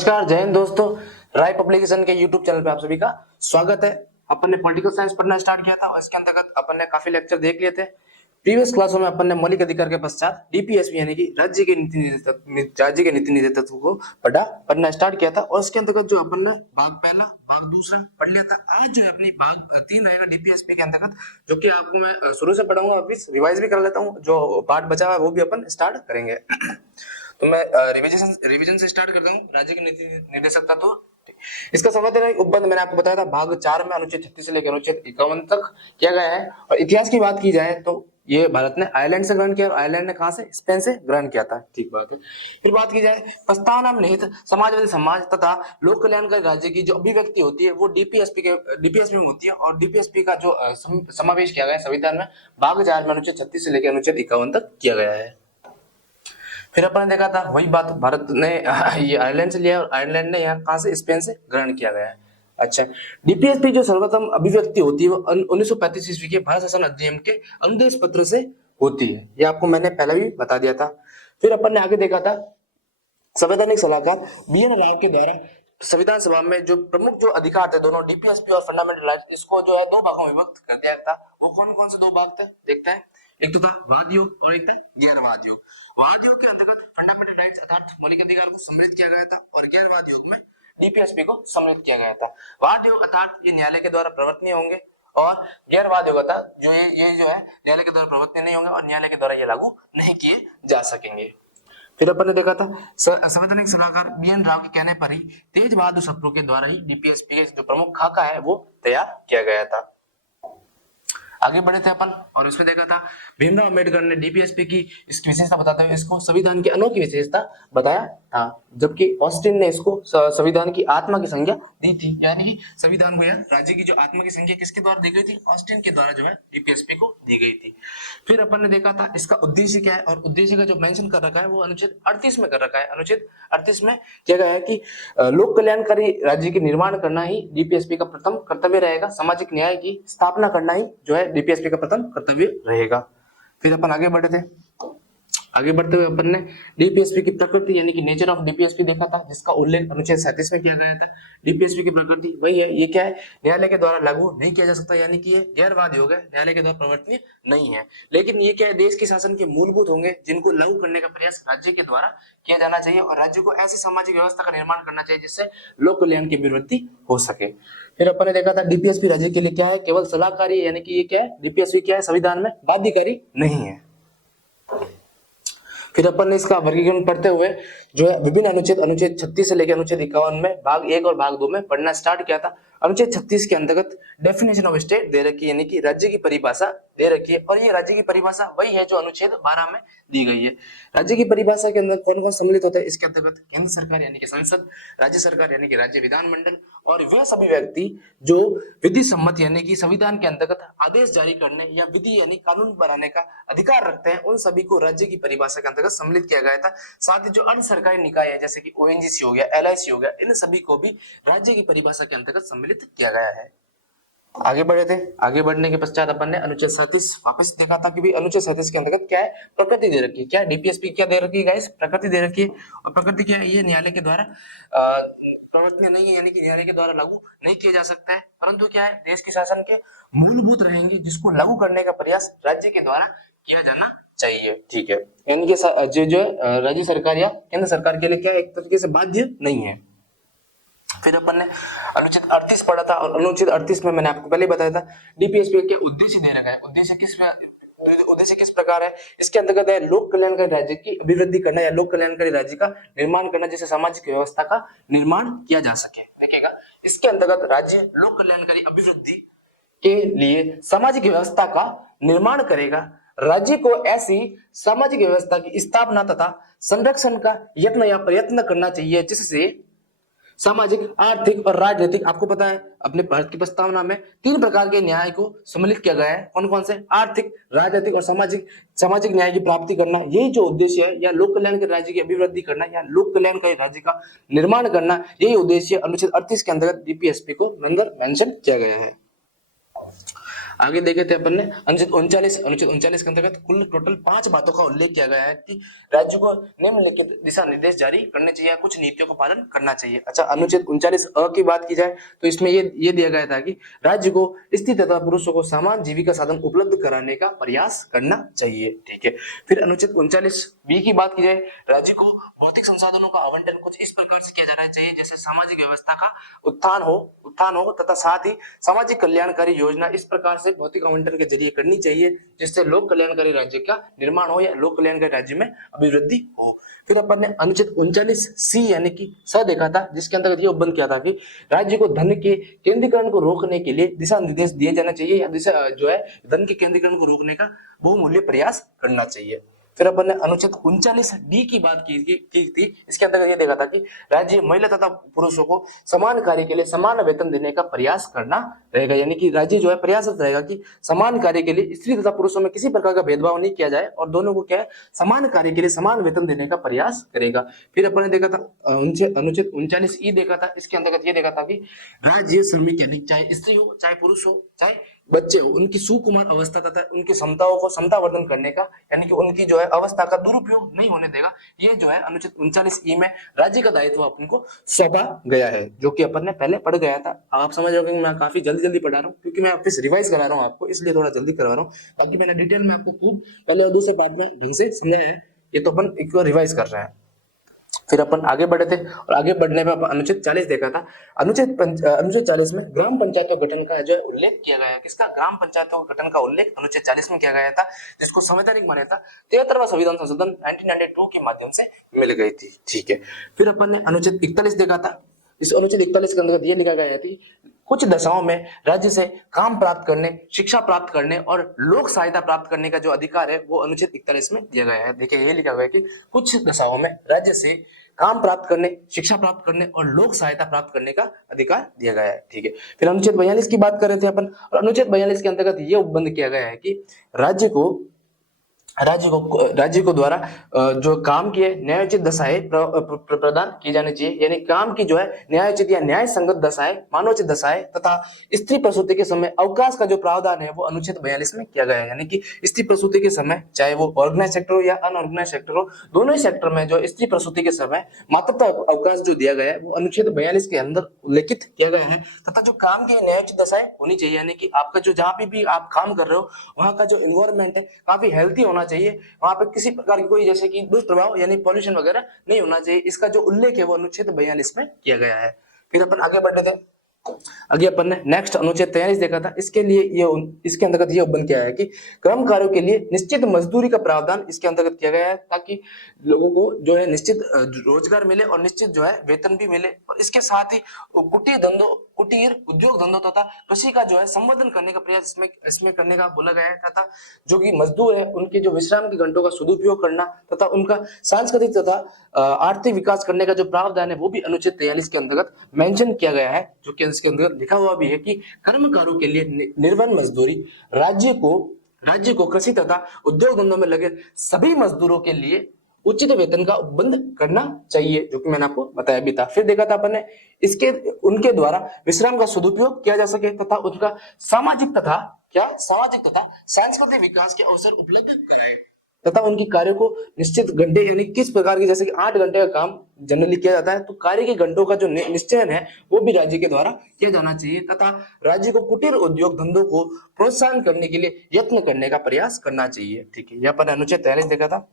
नमस्कार, जय हिंद दोस्तों। राय पब्लिकेशन के यूट्यूब चैनल पे आप सभी का स्वागत है। अपन ने पॉलिटिकल साइंस पढ़ना स्टार्ट किया था और इसके अंतर्गत अपन ने काफी लेक्चर देख लिए थे। प्रीवियस क्लासों में अपन ने मौलिक अधिकार के पश्चात डीपीएसपी यानी कि राज्य के नीति निर्देशक को पढ़ना स्टार्ट किया था और इसके अंतर्गत जो अपन ने भाग पहला भाग दूसरा पढ़ लिया था। आज जो है अपनी भाग 3 रहेगा डीपीएसपी के अंतर्गत, जो कि आपको मैं शुरू से पढ़ाऊंगा, वापिस रिवाइज भी कर लेता हूँ। जो पार्ट बचा हुआ है वो भी अपन स्टार्ट करेंगे। तो मैं रिवीजन से स्टार्ट करता हूँ। राज्य के नीति निर्देशक तत्व, इसका संवैधानिक उपबंध मैंने आपको बताया था भाग 4 में अनुच्छेद 36 से लेकर अनुच्छेद 51 तक किया गया है। और इतिहास की बात की जाए तो ये भारत ने आयरलैंड से ग्रहण किया और आयरलैंड ने कहां से, स्पेन से ग्रहण किया था। ठीक बात है। फिर बात की जाए प्रस्तावना में निहित समाजवादी समाज तथा लोक कल्याणकारी राज्य की जो अभिव्यक्ति होती है वो डीपीएसपी में होती है। और डीपीएसपी का जो समावेश किया गया है संविधान में भाग 4 में अनुच्छेद 36 से लेकर अनुच्छेद 51 तक किया गया है। फिर अपन ने देखा था वही बात, भारत ने ये आयरलैंड से लिया और आयरलैंड ने यहाँ कहां से, स्पेन से ग्रहण किया गया है। अच्छा, डीपीएसपी जो सर्वोत्तम अभिव्यक्ति होती है वो 1935 ईस्वी के भारत शासन अधिनियम के अनुदेश पत्र से होती है। ये आपको मैंने पहले भी बता दिया था। फिर अपन ने आगे देखा था संवैधानिक सलाहकार BN राव के द्वारा संविधान सभा में जो प्रमुख जो अधिकार थे दोनों डीपीएसपी और फंडामेंटल राइट, इसको जो है दो भागों में विभक्त कर दिया था। वो कौन कौन से दो भाग थे देखते हैं। एक तो था वाद योग और एक था गैरवाद योग। वाद योग के अंतर्गत फंडामेंटल राइट्स अर्थात मौलिक अधिकार को सम्मिलित किया गया था और गैरवाद योग में डीपीएसपी को सम्मिलित किया गया था। वाद योग अर्थात ये न्यायालय के द्वारा प्रवर्तनीय होंगे और गैरवाद योग अर्थात जो ये जो है न्यायालय के द्वारा प्रवर्तनीय नहीं होंगे और न्यायालय के द्वारा ये लागू नहीं किए जा सकेंगे। फिर अपन ने देखा था संवैधानिक सलाहकार BN राव के कहने पर ही तेज बहादुर सप्रू के द्वारा ही डीपीएसपी के जो प्रमुख खाका है वो तैयार किया गया था। आगे बढ़े थे अपन और इसमें देखा था भीमराव अम्बेडकर ने डीपीएसपी की इसकी विशेषता बताते हुए इसको संविधान की अनोखी विशेषता बताया था, जबकि ऑस्टिन ने इसको संविधान की आत्मा की संज्ञा दी थी। यानी कि संविधान को या राज्य की जो आत्मा की संज्ञा किसके द्वारा दी गई थी, ऑस्टिन के द्वारा जो है डीपीएसपी को दी गई थी। फिर अपन ने देखा था इसका उद्देश्य क्या है और उद्देश्य का जो मेंशन कर रखा है वो अनुच्छेद 38 में कर रखा है। अनुच्छेद 38 में क्या गया है कि लोक कल्याणकारी राज्य के निर्माण करना ही डीपीएसपी का प्रथम कर्तव्य रहेगा। सामाजिक न्याय की स्थापना करना ही जो है डीपीएसपी का प्रथम कर्तव्य रहेगा। फिर अपन आगे बढ़े थे। आगे बढ़ते हुए अपन ने डीपीएसपी की प्रकृति यानी कि नेचर ऑफ डीपीएसपी देखा था, जिसका उल्लेख अनुच्छेद 37 में किया गया था। डीपीएसपी की प्रकृति वही है, ये क्या है, न्यायालय के द्वारा लागू नहीं किया जा सकता, यानी कि ये गैरवाद योग है, न्यायालय के द्वारा प्रवर्तनीय नहीं है। लेकिन ये क्या है, देश के शासन के मूलभूत होंगे जिनको लागू करने का प्रयास राज्य के द्वारा किया जाना चाहिए और राज्य को ऐसी सामाजिक व्यवस्था का निर्माण करना चाहिए जिससे लोक कल्याण की अभिवृद्धि हो सके। फिर अपन ने देखा था डीपीएसपी राज्य के लिए क्या है, केवल सलाहकारी, यानी कि ये क्या है, डीपीएसपी क्या है, संविधान में बाध्यकारी नहीं है। फिर अपन ने इसका वर्गीकरण करते हुए जो है विभिन्न अनुच्छेद 36 से लेकर अनुच्छेद 51 में भाग 1 और भाग 2 में पढ़ना स्टार्ट किया था। अनुच्छेद 36 के अंतर्गत डेफिनेशन ऑफ स्टेट दे रखी है, यानी कि राज्य की परिभाषा दे रखी है और ये राज्य की परिभाषा वही है जो अनुच्छेद 12 में दी गई है। राज्य की परिभाषा के अंदर कौन कौन सम्मिलित होता है, इसके अंतर्गत केंद्र सरकार यानी कि संसद, राज्य सरकार यानी कि राज्य विधानमंडल और वह सभी व्यक्ति जो विधि सम्मत यानी कि संविधान के अंतर्गत आदेश जारी करने या विधि यानी कानून बनाने का अधिकार रखते हैं, उन सभी को राज्य की परिभाषा के अंतर्गत सम्मिलित किया गया था। साथ ही जो अन्य सरकारी निकाय है जैसे कि ONGC हो गया, LIC हो गया, इन सभी को भी राज्य की परिभाषा के अंतर्गत सम्मिलित किया गया है। आगे बढ़े थे। आगे बढ़ने के पश्चात अपन ने अनुच्छेद 37 वापस देखा था कि भी अनुच्छेद 37 के अंतर्गत क्या है, प्रकृति दे रखी है। क्या डीपीएसपी क्या दे रखी है गाइस, प्रकृति दे रखी है। और प्रकृति क्या है, ये न्यायालय के द्वारा प्रवर्तनीय नहीं है, यानी कि न्यायालय के द्वारा लागू नहीं किया जा सकता है, परंतु क्या है, देश के शासन के मूलभूत रहेंगे जिसको लागू करने का प्रयास राज्य के द्वारा किया जाना चाहिए। ठीक है, इनके जो राज्य सरकार या केंद्र सरकार के लिए क्या एक तरीके से बाध्य नहीं है। फिर अपन ने अनुच्छेद 38 पढ़ा था और अनुच्छेद 38 में मैंने आपको पहले बताया था डीपीएसपी के उद्देश्य दे रखा है। उद्देश्य किस प्रकार है, इसके अंतर्गत है लोक कल्याणकारी राज्य की अभिवृद्धि करना या लोक कल्याणकारी राज्य का निर्माण करना जिससे सामाजिक व्यवस्था का निर्माण किया जा सके। देखिएगा, इसके अंतर्गत राज्य लोक कल्याणकारी अभिवृद्धि के लिए सामाजिक व्यवस्था का निर्माण करेगा। राज्य को ऐसी सामाजिक व्यवस्था की स्थापना तथा संरक्षण का यत्न या प्रयत्न करना चाहिए जिससे सामाजिक, आर्थिक और राजनीतिक, आपको पता है अपने भारत की प्रस्तावना में 3 प्रकार के न्याय को सम्मिलित किया गया है। कौन कौन से, आर्थिक, राजनीतिक और सामाजिक न्याय की प्राप्ति करना, यही जो उद्देश्य है, या लोक कल्याण के राज्य की अभिवृद्धि करना या लोक कल्याणकारी राज्य का निर्माण करना, यही उद्देश्य अनुच्छेद 38 के अंतर्गत डीपीएसपी को अंदर मेंशन किया गया है। आगे देखे थे अपन ने अनुच्छेद 39 के अंतर्गत कुल टोटल 5 बातों का उल्लेख किया गया है कि राज्य को निम्नलिखित दिशा निर्देश जारी करने चाहिए, कुछ नीतियों का पालन करना चाहिए। अच्छा, अनुच्छेद 39 की बात की जाए तो इसमें ये दिया गया था कि राज्य को स्त्री तथा पुरुषों को समान जीविका साधन उपलब्ध कराने का प्रयास करना चाहिए। ठीक है, फिर अनुच्छेद 39 की बात की जाए, राज्य को भौतिक संसाधनों का आवंटन कुछ इस प्रकार से किया जाना चाहिए जैसे सामाजिक व्यवस्था का उत्थान हो तथा साथ ही सामाजिक कल्याणकारी योजना इस प्रकार से भौतिक आवंटन के जरिए करनी चाहिए जिससे लोक कल्याणकारी राज्य का निर्माण हो या लोक कल्याणकारी राज्य में अभिवृद्धि हो। फिर अपन ने अनुच्छेद 39C यानी कि स देखा था, जिसके अंतर्गत ये उपबंध किया था कि राज्य को धन के केंद्रीकरण को रोकने के लिए दिशा निर्देश दिए जाना चाहिए या दिशा जो है धन के केंद्रीकरण को रोकने का बहुमूल्य प्रयास करना चाहिए। फिर अपन ने अनुच्छेद 39D की बात की थी, इसके अंतर्गत ये देखा था कि राज्य महिला तथा पुरुषों को समान कार्य के लिए समान वेतन देने का प्रयास करना रहेगा, यानी कि राज्य जो है प्रयासरत रहेगा कि समान कार्य के लिए स्त्री तथा पुरुषों में किसी प्रकार का भेदभाव नहीं किया जाए और दोनों को क्या है समान कार्य के लिए समान वेतन देने का प्रयास करेगा। फिर अपन ने देखा था अनुच्छेद 39E देखा था, इसके अंतर्गत ये देखा था कि राज्य श्रमिक यानी चाहे स्त्री हो चाहे पुरुष हो चाहे बच्चे हो, उनकी सुकुमार अवस्था तथा उनकी क्षमताओं को समतावर्धन करने का यानी कि उनकी जो है अवस्था का दुरुपयोग नहीं होने देगा, ये जो है अनुच्छेद 39E में राज्य का दायित्व अपन को सौंपा गया है, जो कि अपन ने पहले पढ़ गया था। आप समझ रहे हो कि मैं काफी जल्दी पढ़ा रहा हूँ क्योंकि मैं वापस रिवाइज करा रहा हूँ आपको, इसलिए थोड़ा जल्दी करवा रहा हूँ ताकि मैंने डिटेल में आपको खूब पहले और दूसरे पार्ट में ढंग से समझाया है। ये तो अपन एक बार रिवाइज कर रहे हैं। फिर अपन आगे बढ़े थे और आगे बढ़ने में अपन अनुच्छेद 40 देखा था। अनुच्छेद 40 में ग्राम पंचायतों गठन का जो है उल्लेख किया गया है। किसका? ग्राम पंचायतों गठन का उल्लेख अनुच्छेद 40 में किया गया था, जिसको संवैधानिक मान्यता 73वां संविधान संशोधन 1992 के माध्यम से मिल गई थी। ठीक है, फिर अपन ने अनुच्छेद 41 देखा था। इस अनुच्छेद 41 के अंतर्गत ये लिखा गया है कुछ दशाओं में राज्य से काम प्राप्त करने, शिक्षा प्राप्त करने और लोक सहायता प्राप्त करने का जो अधिकार है वो अनुच्छेद 41 में दिया गया है। देखिए ये लिखा गया है कि कुछ दशाओं में राज्य से काम प्राप्त करने, शिक्षा प्राप्त करने और लोक सहायता प्राप्त करने का अधिकार दिया गया है। ठीक है, फिर अनुच्छेद 42 की बात कर रहे थे अपन और अनुच्छेद 42 के अंतर्गत ये उपबंध किया गया है कि राज्य को द्वारा जो काम किए न्यायोचित दशाएं प्रदान की जानी चाहिए, यानी काम की जो है न्यायोचित या न्याय संगत दशाएं, मानवोचित दशाएं तथा स्त्री प्रसूति के समय अवकाश का जो प्रावधान है वो अनुच्छेद 42 में किया गया है। यानी कि स्त्री प्रसूति के समय चाहे वो ऑर्गेनाइज सेक्टर हो या अनऑर्गेनाइज सेक्टर हो, दोनों ही सेक्टर में जो स्त्री प्रसूति के समय मातृत्व अवकाश जो दिया गया है वो अनुच्छेद 42 के अंदर उल्लेखित किया गया है। तथा जो काम की न्यायोचित दशाएं होनी चाहिए, यानी कि आपका जो जहाँ भी आप काम कर रहे हो वहां का जो इन्वायरमेंट है काफी हेल्थी होना चाहिए, वहां पे किसी प्रकार की कोई जैसे कि दुष्प्रभाव यानी पॉल्यूशन वगैरह नहीं होना चाहिए। इसका जो उल्लेख है वो अनुच्छेद 42 में किया गया है। फिर अपन आगे बढ़ रहे थे, आगे अपन ने नेक्स्ट अनुच्छेद 43 देखा था। इसके लिए इसके अंतर्गत ये उपबंध किया है कि कर्म कार्यों के लिए निश्चित मजदूरी का प्रावधान इसके अंतर्गत किया गया है ताकि लोगों को जो है निश्चित रोजगार मिले और निश्चित जो है वेतन भी मिले। और इसके साथ ही कुटीर उद्योग धंधों तथा कृषि का जो है संवर्धन करने का प्रयास इसमें करने का बोला गया है तथा जो कि मजदूर है उनके जो विश्राम के घंटों का सदुपयोग करना तथा उनका सांस्कृतिक तथा आर्थिक विकास करने का जो प्रावधान है वो भी अनुच्छेद 43 के अंतर्गत मेंशन किया गया है, जो कि इसके अंतर्गत लिखा हुआ भी है कि कर्मकारों के लिए निर्वहन मजदूरी राज्य को कृषि तथा उद्योग धंधों में लगे सभी मजदूरों के लिए उचित वेतन का उपबंध करना चाहिए, जो कि मैंने आपको बताया भी था। फिर देखा था अपन ने उनके द्वारा विश्राम का सदुपयोग किया जा सके तथा उनका सामाजिक तथा सांस्कृतिक विकास के अवसर उपलब्ध कराए तथा उनकी कार्य को निश्चित घंटे यानी किस प्रकार की, जैसे कि 8 घंटे का काम जनरली किया जाता है तो कार्य के घंटों का जो निश्चयन है वो भी राज्य के द्वारा किया जाना चाहिए तथा राज्य को कुटीर उद्योग धंधों को प्रोत्साहन करने के लिए यत्न करने का प्रयास करना चाहिए। ठीक है, यहाँ पर अनुच्छेद 43 देखा था।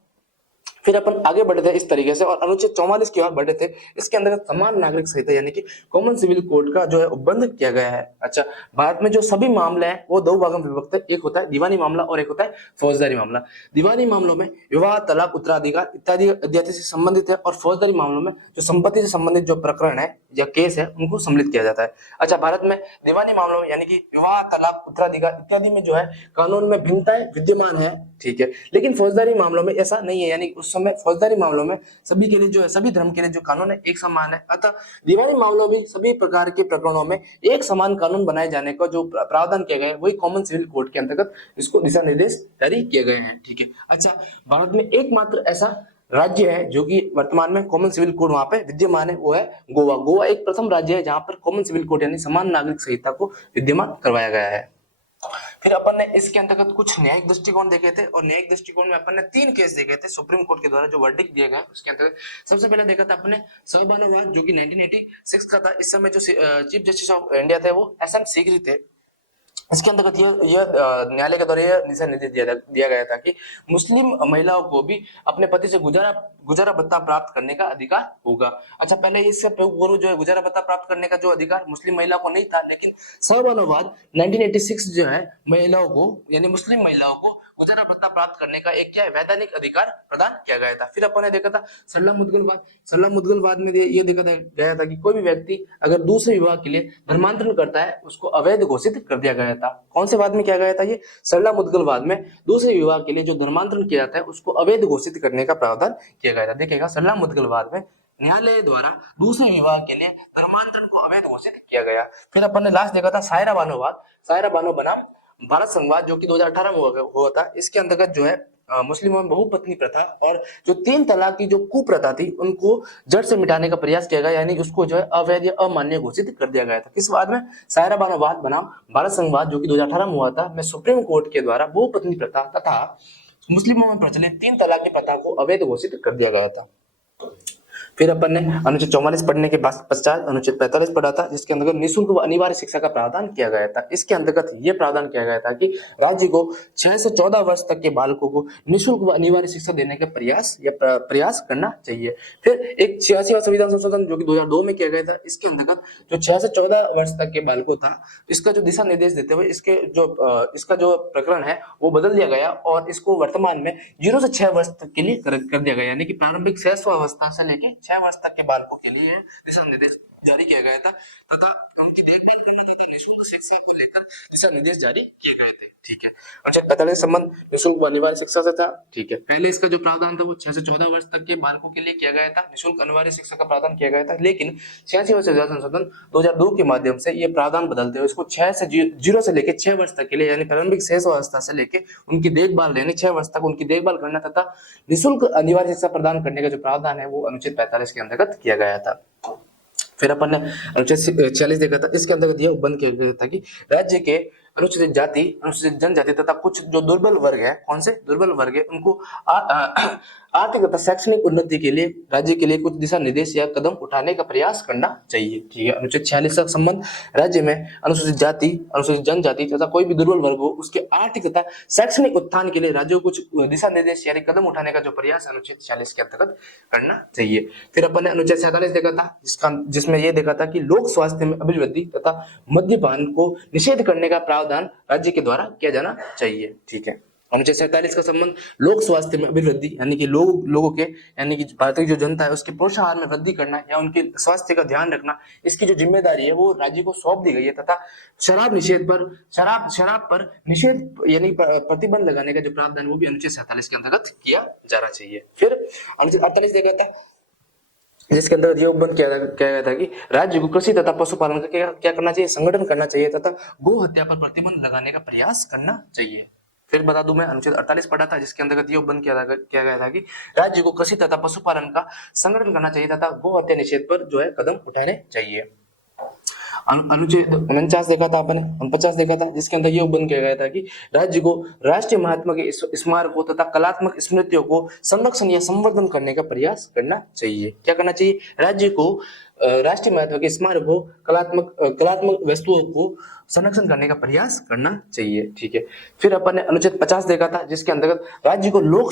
फिर अपन आगे बढ़े थे इस तरीके से और अनुच्छेद 44 की ओर बढ़े थे। इसके अंतर्गत समान नागरिक संहिता यानी कि कॉमन सिविल कोड का जो है उपबंध किया गया है। अच्छा, भारत में जो सभी मामले हैं वो दो भागों में विभक्त है, एक होता है दीवानी मामला और एक होता है फौजदारी मामला। दीवानी मामलों में विवाह, तलाक, उत्तराधिकार इत्यादि इत्यादि से संबंधित है और फौजदारी मामलों में जो संपत्ति से संबंधित जो प्रकरण है या केस है उनको सम्मिलित किया जाता है। अच्छा, भारत में दीवानी मामलों में यानी कि विवाह, तलाक, उत्तराधिकार इत्यादि में जो है कानून में भिन्नताएं विद्यमान है। ठीक है, लेकिन फौजदारी मामलों में ऐसा नहीं है, यानी उस समय फौजदारी मामलों में सभी के लिए जो है सभी धर्म के लिए जो कानून है एक समान है। अतः दीवानी मामलों में सभी प्रकार के प्रकरणों में एक समान कानून बनाए जाने का जो प्रावधान किया गया है वही कॉमन सिविल कोड के अंतर्गत इसको दिशा निर्देश जारी किए गए हैं। ठीक है, अच्छा, भारत में एकमात्र ऐसा राज्य है जो कि वर्तमान में कॉमन सिविल कोड वहां पे विद्यमान है, वो है गोवा। गोवा एक प्रथम राज्य है जहां पर कॉमन सिविल कोड यानी समान नागरिक संहिता को विद्यमान करवाया गया है। फिर अपन ने इसके अंतर्गत कुछ न्यायिक दृष्टिकोण देखे थे और न्यायिक दृष्टिकोण में अपन ने 3 केस देखे थे सुप्रीम कोर्ट के द्वारा जो वर्डिक्ट दिया गया उसके अंतर्गत। सबसे पहले देखा था अपने सहबानुवाद जो कि 1986 का था। इस समय जो चीफ जस्टिस ऑफ इंडिया थे वो एस एम सीकरी थे। इसके अंतर्गत यह न्यायालय के द्वारा यह दिशा निर्देश दिया गया था कि मुस्लिम महिलाओं को भी अपने पति से गुजारा भत्ता प्राप्त करने का अधिकार होगा। अच्छा, पहले इससे पूर्व जो है गुजारा भत्ता प्राप्त करने का जो अधिकार मुस्लिम महिला को नहीं था, लेकिन सहबानुवाद 1986 जो है महिलाओं को यानी मुस्लिम महिलाओं को गुजारा भत्ता प्राप्त करने का एक क्या है वैधानिक अधिकार प्रदान किया गया था। फिर अपन ने देखा था सरला मुद्गलवाद। सरला मुद्गलवाद में ये देखा गया था कि कोई भी व्यक्ति अगर दूसरे विवाह के लिए धर्मांतरण करता है उसको अवैध घोषित कर दिया गया था। कौन से वाद में किया गया था? ये सरला मुद्गलवाद में दूसरे विवाह के लिए जो धर्मांतरण किया जाता है उसको अवैध घोषित करने का प्रावधान किया गया था। देखिएगा, सरला मुद्गलवाद में न्यायालय द्वारा दूसरे विवाह के लिए धर्मांतरण को अवैध घोषित किया गया। फिर अपन ने लास्ट देखा था सायरा बानोवाद। सायरा बानो बनाम भारत संघवाद जो कि 2018 में हुआ था। इसके अंतर्गत जो है मुस्लिमों में बहुपत्नी प्रथा और जो 3 तलाक की जो कुप्रथा थी उनको जड़ से मिटाने का प्रयास किया गया, यानी उसको जो है अवैध या अमान्य घोषित कर दिया गया था। किस वाद में? सायरा बानो वाद बनाम भारत संघवाद जो कि 2018 में हुआ था। में सुप्रीम कोर्ट के द्वारा बहुपत्नी प्रथा तथा मुस्लिमों में प्रचलित 3 तलाक की प्रथा को अवैध घोषित कर दिया गया था। फिर अपन ने अनुच्छेद 44 पढ़ने के पश्चात अनुच्छेद 45 पढ़ा था, जिसके अंतर्गत निःशुल्क व अनिवार्य शिक्षा का प्रावधान किया गया था। इसके अंतर्गत यह प्रावधान किया गया था कि राज्य को 6 से 14 वर्ष तक के बालकों को निःशुल्क व अनिवार्य शिक्षा देने का प्रयास करना चाहिए। फिर एक 86वां संविधान संशोधन जो कि 2002 में किया गया था। इसके अंतर्गत जो 6 से 14 वर्ष तक के बालकों था, इसका जो दिशा निर्देश देते हुए इसका जो प्रकरण है वो बदल दिया गया और इसको वर्तमान में 0 से 6 वर्ष तक के लिए कर दिया गया, यानी कि प्रारंभिक शैशवावस्था से लेके 6 वर्ष तक के बालकों के लिए दिशा निर्देश जारी किया गया था तथा उनकी देखभाल करना तथा निःशुल्क शिक्षा को लेकर दिशा निर्देश जारी किए गए थे। ठीक है, अच्छा, 45 संबंध निःशुल्क व अनिवार्य शिक्षा से था। ठीक है, पहले इसका जो प्रावधान था वो 6 से 14 वर्ष तक के बालकों के लिए किया गया था, निःशुल्क अनिवार्य शिक्षा का प्रावधान किया गया था। लेकिन 86वां संविधान संशोधन 2002 के माध्यम से ये प्रावधान बदलते हुए इसको 0 से लेकर 6 वर्ष तक के लिए, यानी प्रारंभिक शैशवावस्था से लेकर उनकी देखभाल, यानी 6 वर्ष तक उनकी देखभाल करना तथा निःशुल्क अनिवार्य शिक्षा प्रदान करने का जो प्रावधान है वो अनुच्छेद 45 के अंतर्गत किया गया था। फिर अपन ने अनुच्छेद 46 देखा था। इसके अंतर्गत यह बंद किया गया था कि राज्य के अनुसूचित जाति, अनुसूचित जनजाति तथा कुछ जो दुर्बल वर्ग है, कौन से दुर्बल वर्ग है, उनको आर्थिक तथा शैक्षणिक उन्नति के लिए राज्य के लिए कुछ दिशा निर्देश या कदम उठाने का प्रयास करना चाहिए। ठीक है, अनुच्छेद 46 का संबंध राज्य में अनुसूचित जाति, अनुसूचित जनजाति तथा कोई भी दुर्बल वर्ग हो उसके आर्थिक तथा शैक्षणिक उत्थान के लिए राज्यों को कुछ दिशा निर्देश यानी कदम उठाने का जो प्रयास अनुच्छेद 46 के अंतर्गत करना चाहिए। फिर अपन ने अनुच्छेद 47 देखा था, जिसमें यह देखा था कि लोक स्वास्थ्य में अभिवृद्धि तथा मद्यपान को निषेध करने का प्रावधान राज्य के द्वारा किया जाना चाहिए। ठीक है, अनुच्छेद 47 का संबंध लोक स्वास्थ्य में अभिवृद्धि यानी कि लोगों के यानी कि भारतीय जो जनता है उसके पोषाहार में वृद्धि करना या उनके स्वास्थ्य का ध्यान रखना, इसकी जो जिम्मेदारी है वो राज्य को सौंप दी गई है तथा शराब पर निषेध यानी प्रतिबंध लगाने का जो प्रावधान वो भी अनुच्छेद 47 के अंतर्गत किया जाना चाहिए। फिर अनुच्छेद 48 देखा था, जिसके अंदर यह बंद किया गया था कि राज्य को कृषि तथा पशुपालन का क्या करना चाहिए, संगठन करना चाहिए तथा गो हत्या पर प्रतिबंध लगाने का प्रयास करना चाहिए। फिर बता दूं, मैं अनुच्छेद 48 पढ़ा था, जिसके अंतर्गत यह बंद किया गया था कि राज्य को कृषि तथा पशुपालन का संगठन करना चाहिए तथा गो हत्या निषेध पर जो है कदम उठाने चाहिए। अनुच्छेद 49 देखा था आपने, 49 देखा था, जिसके अंदर यह बंद किया गया था कि राज्य को राष्ट्रीय महात्मा के स्मारकों तथा कलात्मक स्मृतियों को संरक्षण या संवर्धन करने का प्रयास करना चाहिए। क्या करना चाहिए? राज्य को राष्ट्रीय महत्व के स्मारकों, कलात्मक वस्तुओं को संरक्षण करने का प्रयास करना चाहिए। ठीक है, फिर अपन ने अनुच्छेद 50 देखा था, जिसके अंतर्गत राज्य को लोक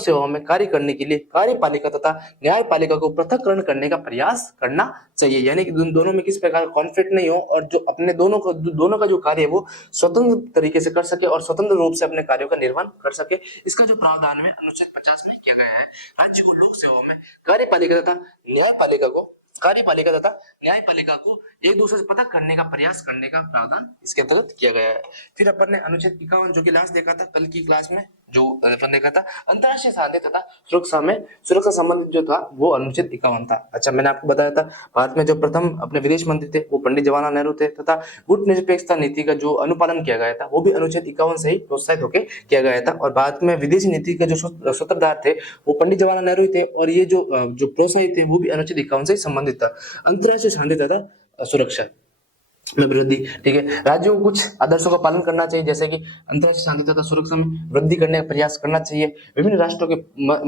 सेवाओं में कार्य करने के लिए कार्यपालिका तथा न्यायपालिका को पृथककरण करने का प्रयास करना चाहिए, यानी कि दोनों में किस प्रकार कॉन्फ्लिक्ट नहीं हो और जो अपने दोनों का जो कार्य है वो स्वतंत्र तरीके से कर सके और स्वतंत्र रूप से अपने कार्यों का निर्वहन कर सके। इसका जो प्रावधान है अनुच्छेद 50 में किया गया है। राज्य को लोक सेवाओं में कार्यपालिका तथा न्यायपालिका को एक दूसरे से पृथक करने का प्रयास करने का प्रावधान इसके अंतर्गत किया गया है। फिर अपन ने अनुच्छेद 51 जो कि लास्ट देखा था कल की क्लास में, जो अपन देखा था अंतरराष्ट्रीय शांति तथा सुरक्षा संबंधित जो था वो अनुच्छेद 51 था। अच्छा, मैंने आपको बताया था भारत में जो प्रथम अपने विदेश मंत्री थे वो पंडित जवाहरलाल नेहरू थे तथा गुट निरपेक्षता नीति का जो अनुपालन किया गया था वो भी अनुच्छेद 51 से ही प्रोत्साहित होकर किया गया था और भारत में विदेशी नीति के जो सूत्रधार थे वो पंडित जवाहरलाल नेहरू थे और ये जो प्रोत्साहित थे वो भी अनुच्छेद 51 से संबंधित था। अंतरराष्ट्रीय शांति तथा सुरक्षा, में वृद्धि। ठीक है, राज्यों को कुछ आदर्शों का पालन करना चाहिए, जैसे कि अंतर्राष्ट्रीय शांति तथा सुरक्षा में वृद्धि करने का प्रयास करना चाहिए। विभिन्न राष्ट्रों के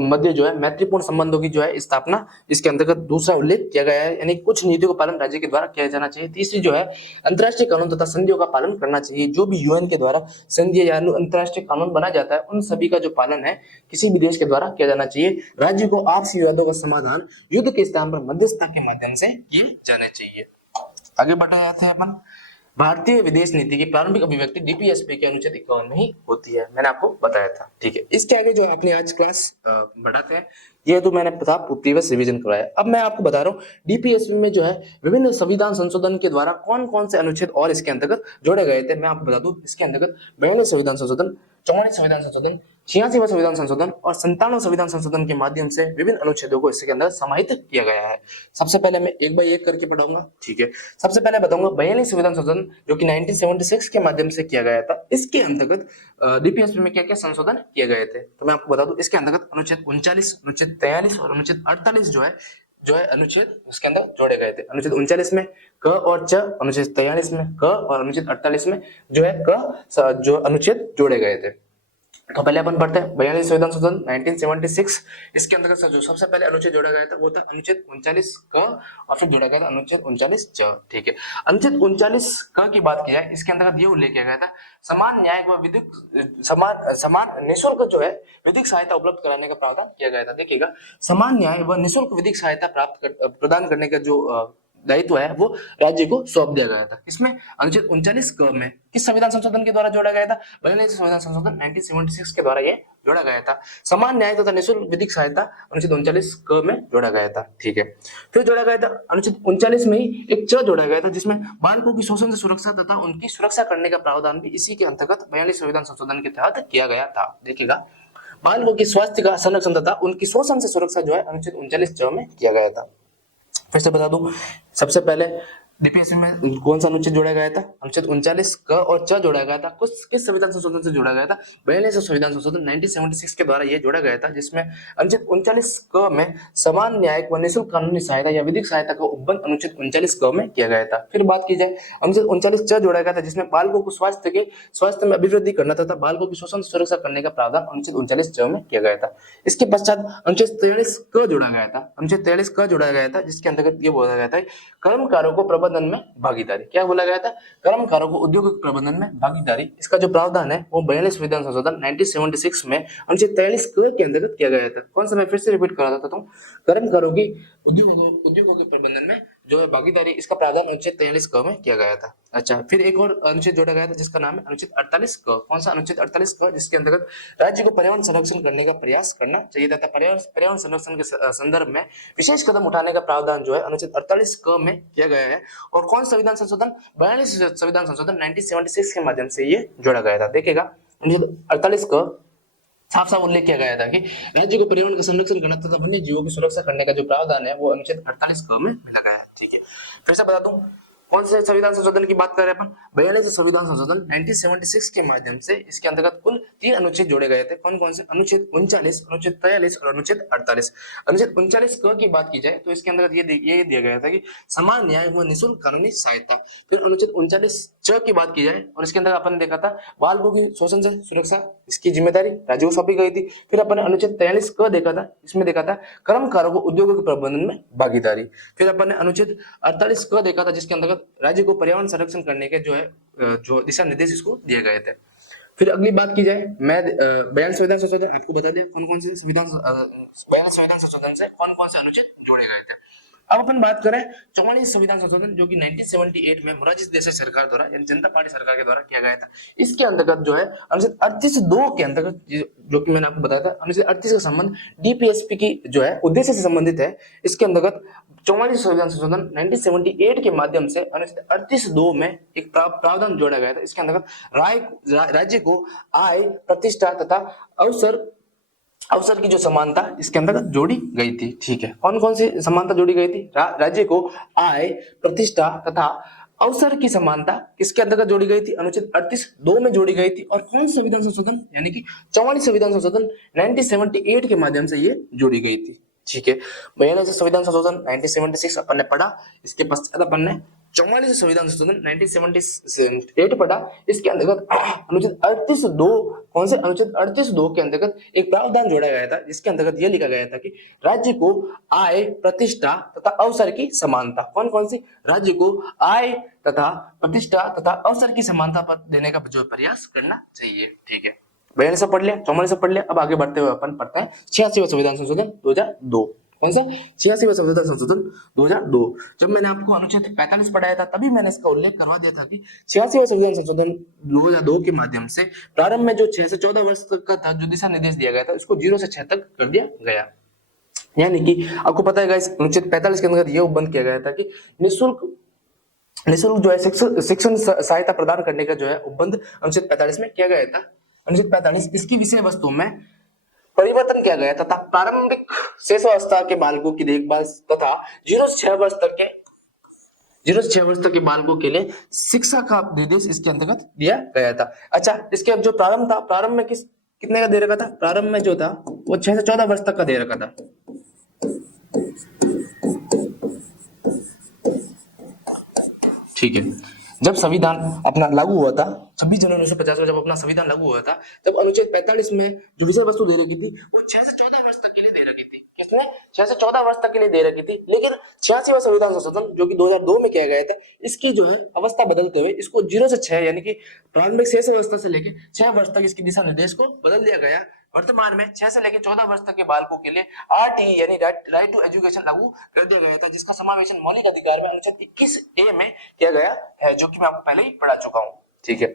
मध्य जो है मैत्रीपूर्ण संबंधों की जो है स्थापना इसके अंतर्गत दूसरा उल्लेख किया गया है, यानी कुछ नीतियों का पालन राज्य के द्वारा किया जाना चाहिए। तीसरी जो है अंतर्राष्ट्रीय कानून तथा संधियों का पालन करना चाहिए। जो भी यूएन के द्वारा संधि या अंतर्राष्ट्रीय कानून बनाया जाता है उन सभी का जो पालन है किसी भी देश के द्वारा किया जाना चाहिए। राज्य को आपसी विवादों का समाधान युद्ध के स्थान पर मध्यस्थता के माध्यम से किए जाने चाहिए। आगे बढ़ रहे थे अपन। भारतीय विदेश नीति की प्रारंभिक अभिव्यक्ति डीपीएसपी के अनुच्छेद 51 में ही होती है, मैंने आपको बताया था। ठीक है, इसके आगे जो अपनी आज क्लास बढ़ाते हैं, ये तो मैंने पता प्रीवियस रिवीजन करवाया। अब मैं आपको बता रहा हूँ डीपीएसपी में जो है विभिन्न संविधान संशोधन के द्वारा कौन कौन से अनुच्छेद और इसके अंतर्गत जोड़े गए थे। मैं आपको बता दूं इसके अंतर्गत 42 संविधान संशोधन, 44 संविधान संशोधन, 86वां संविधान संशोधन और 97वां संविधान संशोधन के माध्यम से विभिन्न अनुच्छेदों को इसके अंदर समाहित किया गया है। सबसे पहले मैं एक बाय एक करके पढ़ाऊंगा। ठीक है, सबसे पहले बताऊंगा 42 संविधान संशोधन जो कि 1976 के माध्यम से किया गया था। इसके अंतर्गत डीपीएसपी में क्या क्या संशोधन किए गए थे, तो मैं आपको बता दूं इसके अंतर्गत अनुच्छेद 39, अनुच्छेद 43 और अनुच्छेद 48 जो है अनुच्छेद उसके अंदर जोड़े गए थे। अनुच्छेद 39 में क और च, अनुच्छेद 43 में क और अनुच्छेद 48 में जो है क जो अनुच्छेद जोड़े गए थे। तो पहले अपन पढ़ते हैं 42 संविधान संशोधन 1976। इसके अंतर्गत जो सबसे पहले अनुच्छेद जोड़ा गया था वो था अनुच्छेद 39 क और फिर जोड़ा गया था अनुच्छेद 39 च। ठीक है, अनुच्छेद 39 क की बात की जाए, इसके अंतर्गत ये उल्लेख किया गया था समान न्याय व विधिक समान निःशुल्क जो है विधिक सहायता उपलब्ध कराने का प्रावधान किया गया था। देखिएगा, समान न्याय व निःशुल्क विधिक सहायता प्रदान करने का जो दायित्व है वो राज्य को सौंप दिया गया था। इसमें अनुच्छेद 39 क में किस संविधान संशोधन के द्वारा जोड़ा गया था? 42 संविधान संशोधन 1976 के द्वारा ये जोड़ा गया था। समान न्याय तथा निःशुल्क विधिक सहायता अनुच्छेद 39 क में जोड़ा गया था। ठीक है, फिर जोड़ा गया था अनुच्छेद 39 में ही एक च जोड़ा गया था जिसमें बालकों की शोषण से सुरक्षा तथा उनकी सुरक्षा करने का प्रावधान भी इसी के अंतर्गत 42 संविधान संशोधन के तहत किया गया था। देखिएगा, बालकों की स्वास्थ्य का संरक्षण तथा उनकी शोषण से सुरक्षा जो है अनुच्छेद 39 च में किया गया था। फिर से बता दूं, सबसे पहले डीपीएससी में कौन सा अनुच्छेद जोड़ा गया था? अनुच्छेद 39 क और च जोड़ा गया था। किस संविधान संशोधन से जोड़ा गया था? 42 संविधान संशोधन 1976 के द्वारा ये जोड़ा गया था, जिसमें अनुच्छेद 39 क में समान न्यायिक व निःशुल्क कानूनी सहायता या विधिक सहायता का उपबंध अनुच्छेद 39 क में किया गया था। फिर बात की जाए अनुच्छेद 39 च जोड़ा गया था जिसमें बालकों को स्वास्थ्य में अभिवृद्धि करना तथा बालकों की शोषण सुरक्षा करने का प्रावधान अनुच्छेद 39 च में किया गया था। इसके पश्चात अनुच्छेद 43 क जोड़ा गया था। अनुच्छेद 43 क जोड़ा गया था जिसके अंतर्गत ये बोला गया था कर्मकारों को प्रबंधन में भागीदारी। क्या बोला गया था? कर्मकारों को औद्योगिक प्रबंधन में भागीदारी। इसका जो प्रावधान है वो 42 संविधान संशोधन 1976 में अनुच्छेद 43 क के अंतर्गत किया गया था। कौन सा? मैं फिर से रिपीट करा देता हूँ। कर्मकारों की उद्योगों के प्रबंधन में जो है भागीदारी, इसका प्रावधान अनुच्छेद 43 क में किया गया था। अच्छा, फिर एक और अनुच्छेद जोड़ा गया था जिसका नाम है अनुच्छेद 48 क। कौन सा? अनुच्छेद 48 क, जिसके अंतर्गत राज्य को पर्यावरण संरक्षण करने का प्रयास करना चाहिए तथा पर्यावरण संरक्षण के संदर्भ में विशेष कदम उठाने का प्रावधान जो है अनुच्छेद 48 क में किया गया है। और कौन संविधान संशोधन? 42 संविधान संशोधन 1976 के माध्यम से ये जोड़ा गया था। देखेगा, अनुच्छेद 48 क साफ साफ उल्लेख किया गया था कि राज्य को पर्यावरण का संरक्षण करना तथा वन्य जीवों की सुरक्षा करने का जो प्रावधान है वो अनुच्छेद 48 क में मिला गया है। ठीक है, फिर से बता दूं कौन से संविधान संशोधन की बात कर रहे हैं अपन? 42 संविधान संशोधन 1976 के माध्यम से इसके अंतर्गत कुल 3 अनुच्छेद जोड़े गए थे। कौन कौन से? अनुच्छेद 39, अनुच्छेद 43 और अनुच्छेद 48। अनुच्छेद 39 क की बात की जाए तो इसके अंतर्गत ये दिया गया था कि समान न्याय व निःशुल्क कानूनी सहायता। फिर अनुच्छेद 39 च की बात की जाए और इसके अंदर अपन ने देखा था बालकों की शोषण से सुरक्षा, इसकी जिम्मेदारी राज्यों को सौंपी गई थी। फिर अपन ने अनुच्छेद 43 क देखा था, इसमें देखा था कर्मकारों को उद्योगों के प्रबंधन में भागीदारी। फिर अपन ने अनुच्छेद 48 क देखा था जिसके अंतर्गत राज्य को पर्यावरण संरक्षण करने के जो दिशा निर्देश इसको दिए गए थे। फिर अगली बात की जाए, मैं 42 संविधान संशोधन आपको बता दें कौन कौन से 42 संविधान संशोधन से कौन कौन से अनुच्छेद जोड़े गए थे। अब अपन बात करें 44 संविधान संशोधन जो कि 1978 में मोरारजी देसाई सरकार द्वारा यानी जनता पार्टी सरकार के द्वारा किया गया था। इसके अंतर्गत जो है अनुच्छेद 38(2) के अंतर्गत जो कि मैंने आपको बताया था अनुच्छेद 38 का संबंध डीपीएसपी की जो है उद्देश्य से संबंधित है। इसके अंतर्गत 44 संविधान संशोधन 1978 के माध्यम से अनुच्छेद 38(2) में एक प्रावधान जोड़ा गया था। इसके अंतर्गत राज्य को आय, प्रतिष्ठा तथा अवसर की जो समानता इसके अंतर्गत जोड़ी गई थी। ठीक है, कौन कौन सी समानता जोड़ी गई थी? राज्य को आय, प्रतिष्ठा तथा अवसर की समानता किसके अंतर्गत जोड़ी गई थी? अनुच्छेद 38(2) में जोड़ी गई थी। और कौन संविधान संशोधन यानी कि 44 संविधान संशोधन 1978 के माध्यम से ये जोड़ी गई थी। ठीक है, 42 संविधान संशोधन 1976 अपन ने पढ़ा। इसके पश्चात अपन ने 44 संविधान संशोधन 1978 पढ़ा। इसके अंतर्गत अनुच्छेद 38(2), कौन से अनुच्छेद 38(2) के अंतर्गत एक प्रावधान जोड़ा गया था, जिसके अंतर्गत यह लिखा गया था कि राज्य को आय, प्रतिष्ठा तथा अवसर की समानता, कौन कौन सी, राज्य को आय तथा प्रतिष्ठा तथा अवसर की समानता पर देने का जो प्रयास करना चाहिए। ठीक है, 42 पढ़ लिया, 44 पढ़ लिया। अब आगे बढ़ते हुए अपन पढ़ते हैं 86वां संविधान संशोधन 2002। कौन सा? 86वां संविधान संशोधन 2002। जब मैंने आपको अनुच्छेद 45 पढ़ाया था तभी मैंने इसका उल्लेख करवा दिया था कि 86वां संविधान संशोधन 2002 के माध्यम से प्रारंभ में जो 6 से 14 वर्ष तक का था जो दिशा निर्देश दिया गया था, उसको 0 से 6 तक कर दिया गया। यानी कि आपको पता है गाइस, अनुच्छेद 45 के अंतर्गत यह उपबंध किया गया था कि निःशुल्क जो है शिक्षण सहायता प्रदान करने का जो है उपबंध अनुच्छेद 45 में किया गया था। अनुच्छेद 45 इसकी विषय वस्तु में परिवर्तन किया गया तथा प्रारंभिक शिशुअवस्था के बालकों की देखभाल तथा 0 से 6 वर्ष तक के बालकों के लिए शिक्षा का निर्देश इसके अंतर्गत दिया गया था। अच्छा, इसके अब जो प्रारंभ था, प्रारंभ में कितने का दे रखा था? प्रारंभ में जो था वो 6 से 14 वर्ष तक का दे रखा था। ठीक है, जब संविधान अपना लागू हुआ था 26 जनवरी 1950 में, जब अपना संविधान लागू हुआ था, तब अनुच्छेद 45 में जो विषय वस्तु दे रखी थी वो 6 से 14 वर्ष तक के लिए दे रखी थी। कितने? 6 से 14 वर्ष तक के लिए दे रखी थी। लेकिन 86वां संविधान संशोधन जो कि 2002 में किया गया था, इसकी जो है अवस्था बदलते हुए इसको 0 से 6 यानी कि प्रारंभिक शेष अवस्था से लेकर 6 वर्ष तक इसकी दिशा निर्देश को बदल दिया गया। वर्तमान में 6 से लेकर 14 वर्ष तक के बालकों के लिए RTE यानी राइट टू एजुकेशन लागू कर दिया गया था, जिसका समावेशन मौलिक अधिकार में अनुच्छेद 21A में किया गया है, जो कि मैं आपको पहले ही पढ़ा चुका हूं। ठीक है,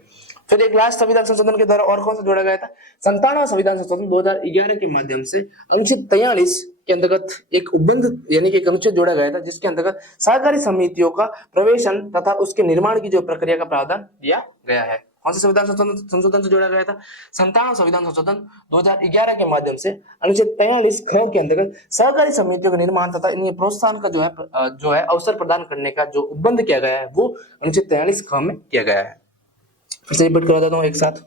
फिर एक लास्ट संविधान संशोधन के द्वारा और कौन सा जोड़ा गया था? 97वां संविधान संशोधन 2011 के माध्यम से अनुच्छेद 43 के अंतर्गत एक उपबंध यानी कि एक अनुच्छेद जोड़ा गया था, जिसके अंतर्गत सहकारी समितियों का प्रवेशन तथा उसके निर्माण की जो प्रक्रिया का प्रावधान दिया गया है। कौन से संविधान संशोधन से जोड़ा गया था? 97वां संविधान संशोधन 2011 के माध्यम से अनुच्छेद 43 ख के अंतर्गत सहकारी समितियों का निर्माण तथा इन्हें प्रोत्साहन का जो है अवसर प्रदान करने का जो उपबंध किया गया है, वो अनुच्छेद 43 ख में किया गया है। फिर से रिपीट करवा देता हूं एक साथ।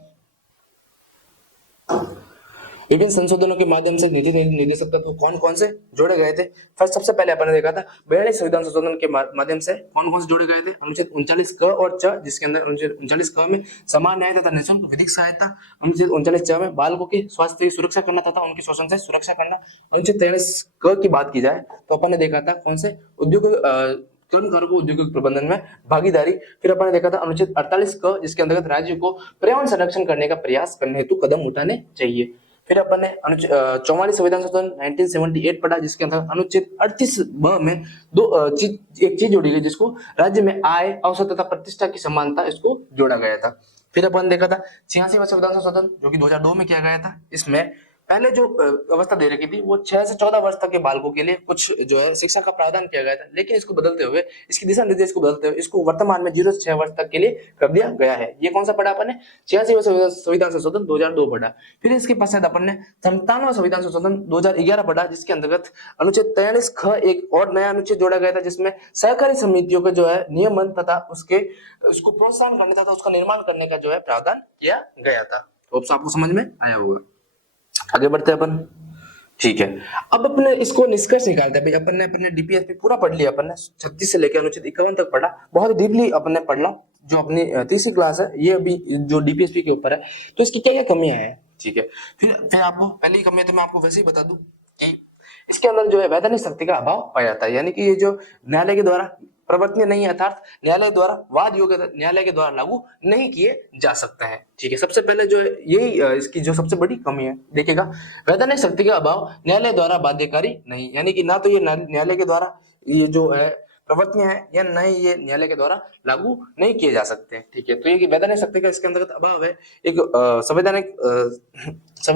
विभिन्न संशोधनों के माध्यम से नीति निर्देशक तत्व कौन कौन से जोड़े गए थे? फर्स्ट सबसे पहले अपन ने देखा था 42 संविधान संशोधन के माध्यम से कौन कौन से जोड़े गए थे? अनुच्छेद 39 क और च, जिसके अंदर अनुच्छेद 39 क में समान न्याय तथा निःशुल्क विधिक सहायता, अनुच्छेद 39 च में बालकों की स्वास्थ्य की सुरक्षा करना तथा उनके शोषण से सुरक्षा करना। अनुच्छेद 43 क की बात की जाए तो अपन ने देखा था कौन से उद्योग कर्मकारों औद्योगिक प्रबंधन में भागीदारी। फिर अपन ने देखा था अनुच्छेद 48 क, जिसके अंतर्गत राज्य को पर्यावरण संरक्षण करने का प्रयास करने हेतु कदम उठाने चाहिए। फिर अपन ने 44 संविधान संशोधन 1978 पढ़ा, जिसके अंतर्गत अनुच्छेद 38(ब) में एक चीज जोड़ी गई, जिसको राज्य में आय, अवसर तथा प्रतिष्ठा की समानता, इसको जोड़ा गया था। फिर अपन देखा था 86वां संविधान संशोधन जो कि 2002 में किया गया था। इसमें पहले जो अवस्था दे रखी थी वो 6 से 14 वर्ष तक के बालकों के लिए कुछ जो है शिक्षा का प्रावधान किया गया था, लेकिन इसको बदलते हुए, इसकी दिशा निर्देश को बदलते हुए इसको वर्तमान में 0 से 6 वर्ष तक के लिए कर दिया गया है। ये कौन सा पढ़ा अपन ने? 86वां संविधान संशोधन 2002 पढ़ा। फिर इसके पश्चात अपन ने 97वां संविधान संशोधन 2011 पढ़ा, जिसके अंतर्गत अनुच्छेद 43 ख एक और नया अनुच्छेद जोड़ा गया था, जिसमें सहकारी समितियों का जो है नियमन तथा उसको प्रोत्साहन करने तथा उसका निर्माण करने का जो है प्रावधान किया गया था। तो आपको समझ में आया होगा। आगे बढ़ते हैं अपन। ठीक है, अब अपने इसको निष्कर्ष निकालते हैं। अपन ने अपने डीपीएसपी पूरा पढ़ लिया, अपन ने 36 से लेकर अनुच्छेद 51 तक पढ़ा, बहुत डीपली अपन ने पढ़ ला। जो अपनी तीसरी क्लास है ये अभी जो डीपीएसपी के ऊपर है, तो इसकी क्या क्या कमियां हैं। ठीक है, फिर आपको पहली कमी तो मैं आपको वैसे ही बता दूं कि इसके अंदर जो है वैधानिक शक्ति का अभाव पाया जाता है, यानी कि ये जो न्यायालय के द्वारा प्रवर्तनीय नहीं है, अर्थात न्यायालय द्वारा वाद योग्य न्यायालय के द्वारा लागू नहीं किए जा सकता है। ठीक है, सबसे पहले जो है यही इसकी जो सबसे बड़ी कमी है, देखिएगा, वैधानिक शक्ति का अभाव, न्यायालय द्वारा बाध्यकारी नहीं, यानी कि ना तो ये न्यायालय के द्वारा ये जो है प्रवर्तनीय है या न ही ये न्यायालय के द्वारा लागू नहीं किए जा सकते। ठीक है, तो ये वैधानिक शक्ति का इसके अंतर्गत अभाव है। एक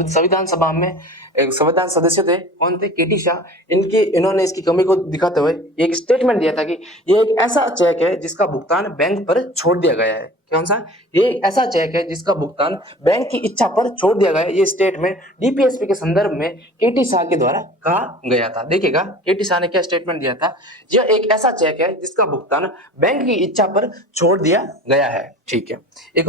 संविधान सभा में एक संविधान सदस्य थे, कौन थे? केटी शाह। इन्होंने इसकी कमी को दिखाते हुए एक स्टेटमेंट दिया था कि ये एक ऐसा चेक है जिसका भुगतान बैंक पर छोड़ दिया गया है। कौन सा? ये ऐसा चेक है जिसका भुगतान बैंक की इच्छा पर छोड़ दिया गया है। ये स्टेटमेंट डीपीएसपी के संदर्भ में केटी शाह के द्वारा कहा गया था। देखिएगा, केटी शाह ने क्या स्टेटमेंट दिया था? यह एक ऐसा चेक है जिसका भुगतान बैंक की इच्छा पर छोड़ दिया गया है। ठीक है, एक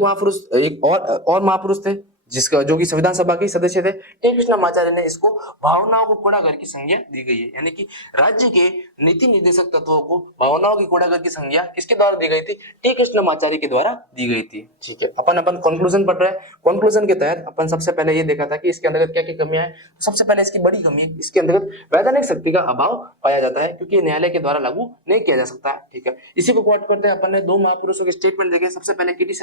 महापुरुष, एक और महापुरुष थे जिसका जो कि संविधान सभा के सदस्य थे, टी कृष्णमाचार्य ने इसको भावनाओं को कोडागर की संज्ञा दी गई है। यानी कि राज्य के नीति निर्देशक तत्वों को भावनाओं की कोडागर की संज्ञा किसके द्वारा दी गई थी? टी कृष्णमाचार्य के द्वारा दी गई थी। ठीक है, अपन कंक्लूजन पढ़ रहे हैं। कंक्लूजन के तहत अपन सबसे पहले ये देखा था कि इसके अंतर्गत क्या क्या कमियां है। तो सबसे पहले इसकी बड़ी कमी है, इसके अंतर्गत वैधानिक शक्ति का अभाव पाया जाता है, क्योंकि न्यायालय के द्वारा लागू नहीं किया जा सकता है। ठीक है, इसी को कोट करते हैं अपन ने दो महापुरुषों के स्टेटमेंट देखे। सबसे पहले केटी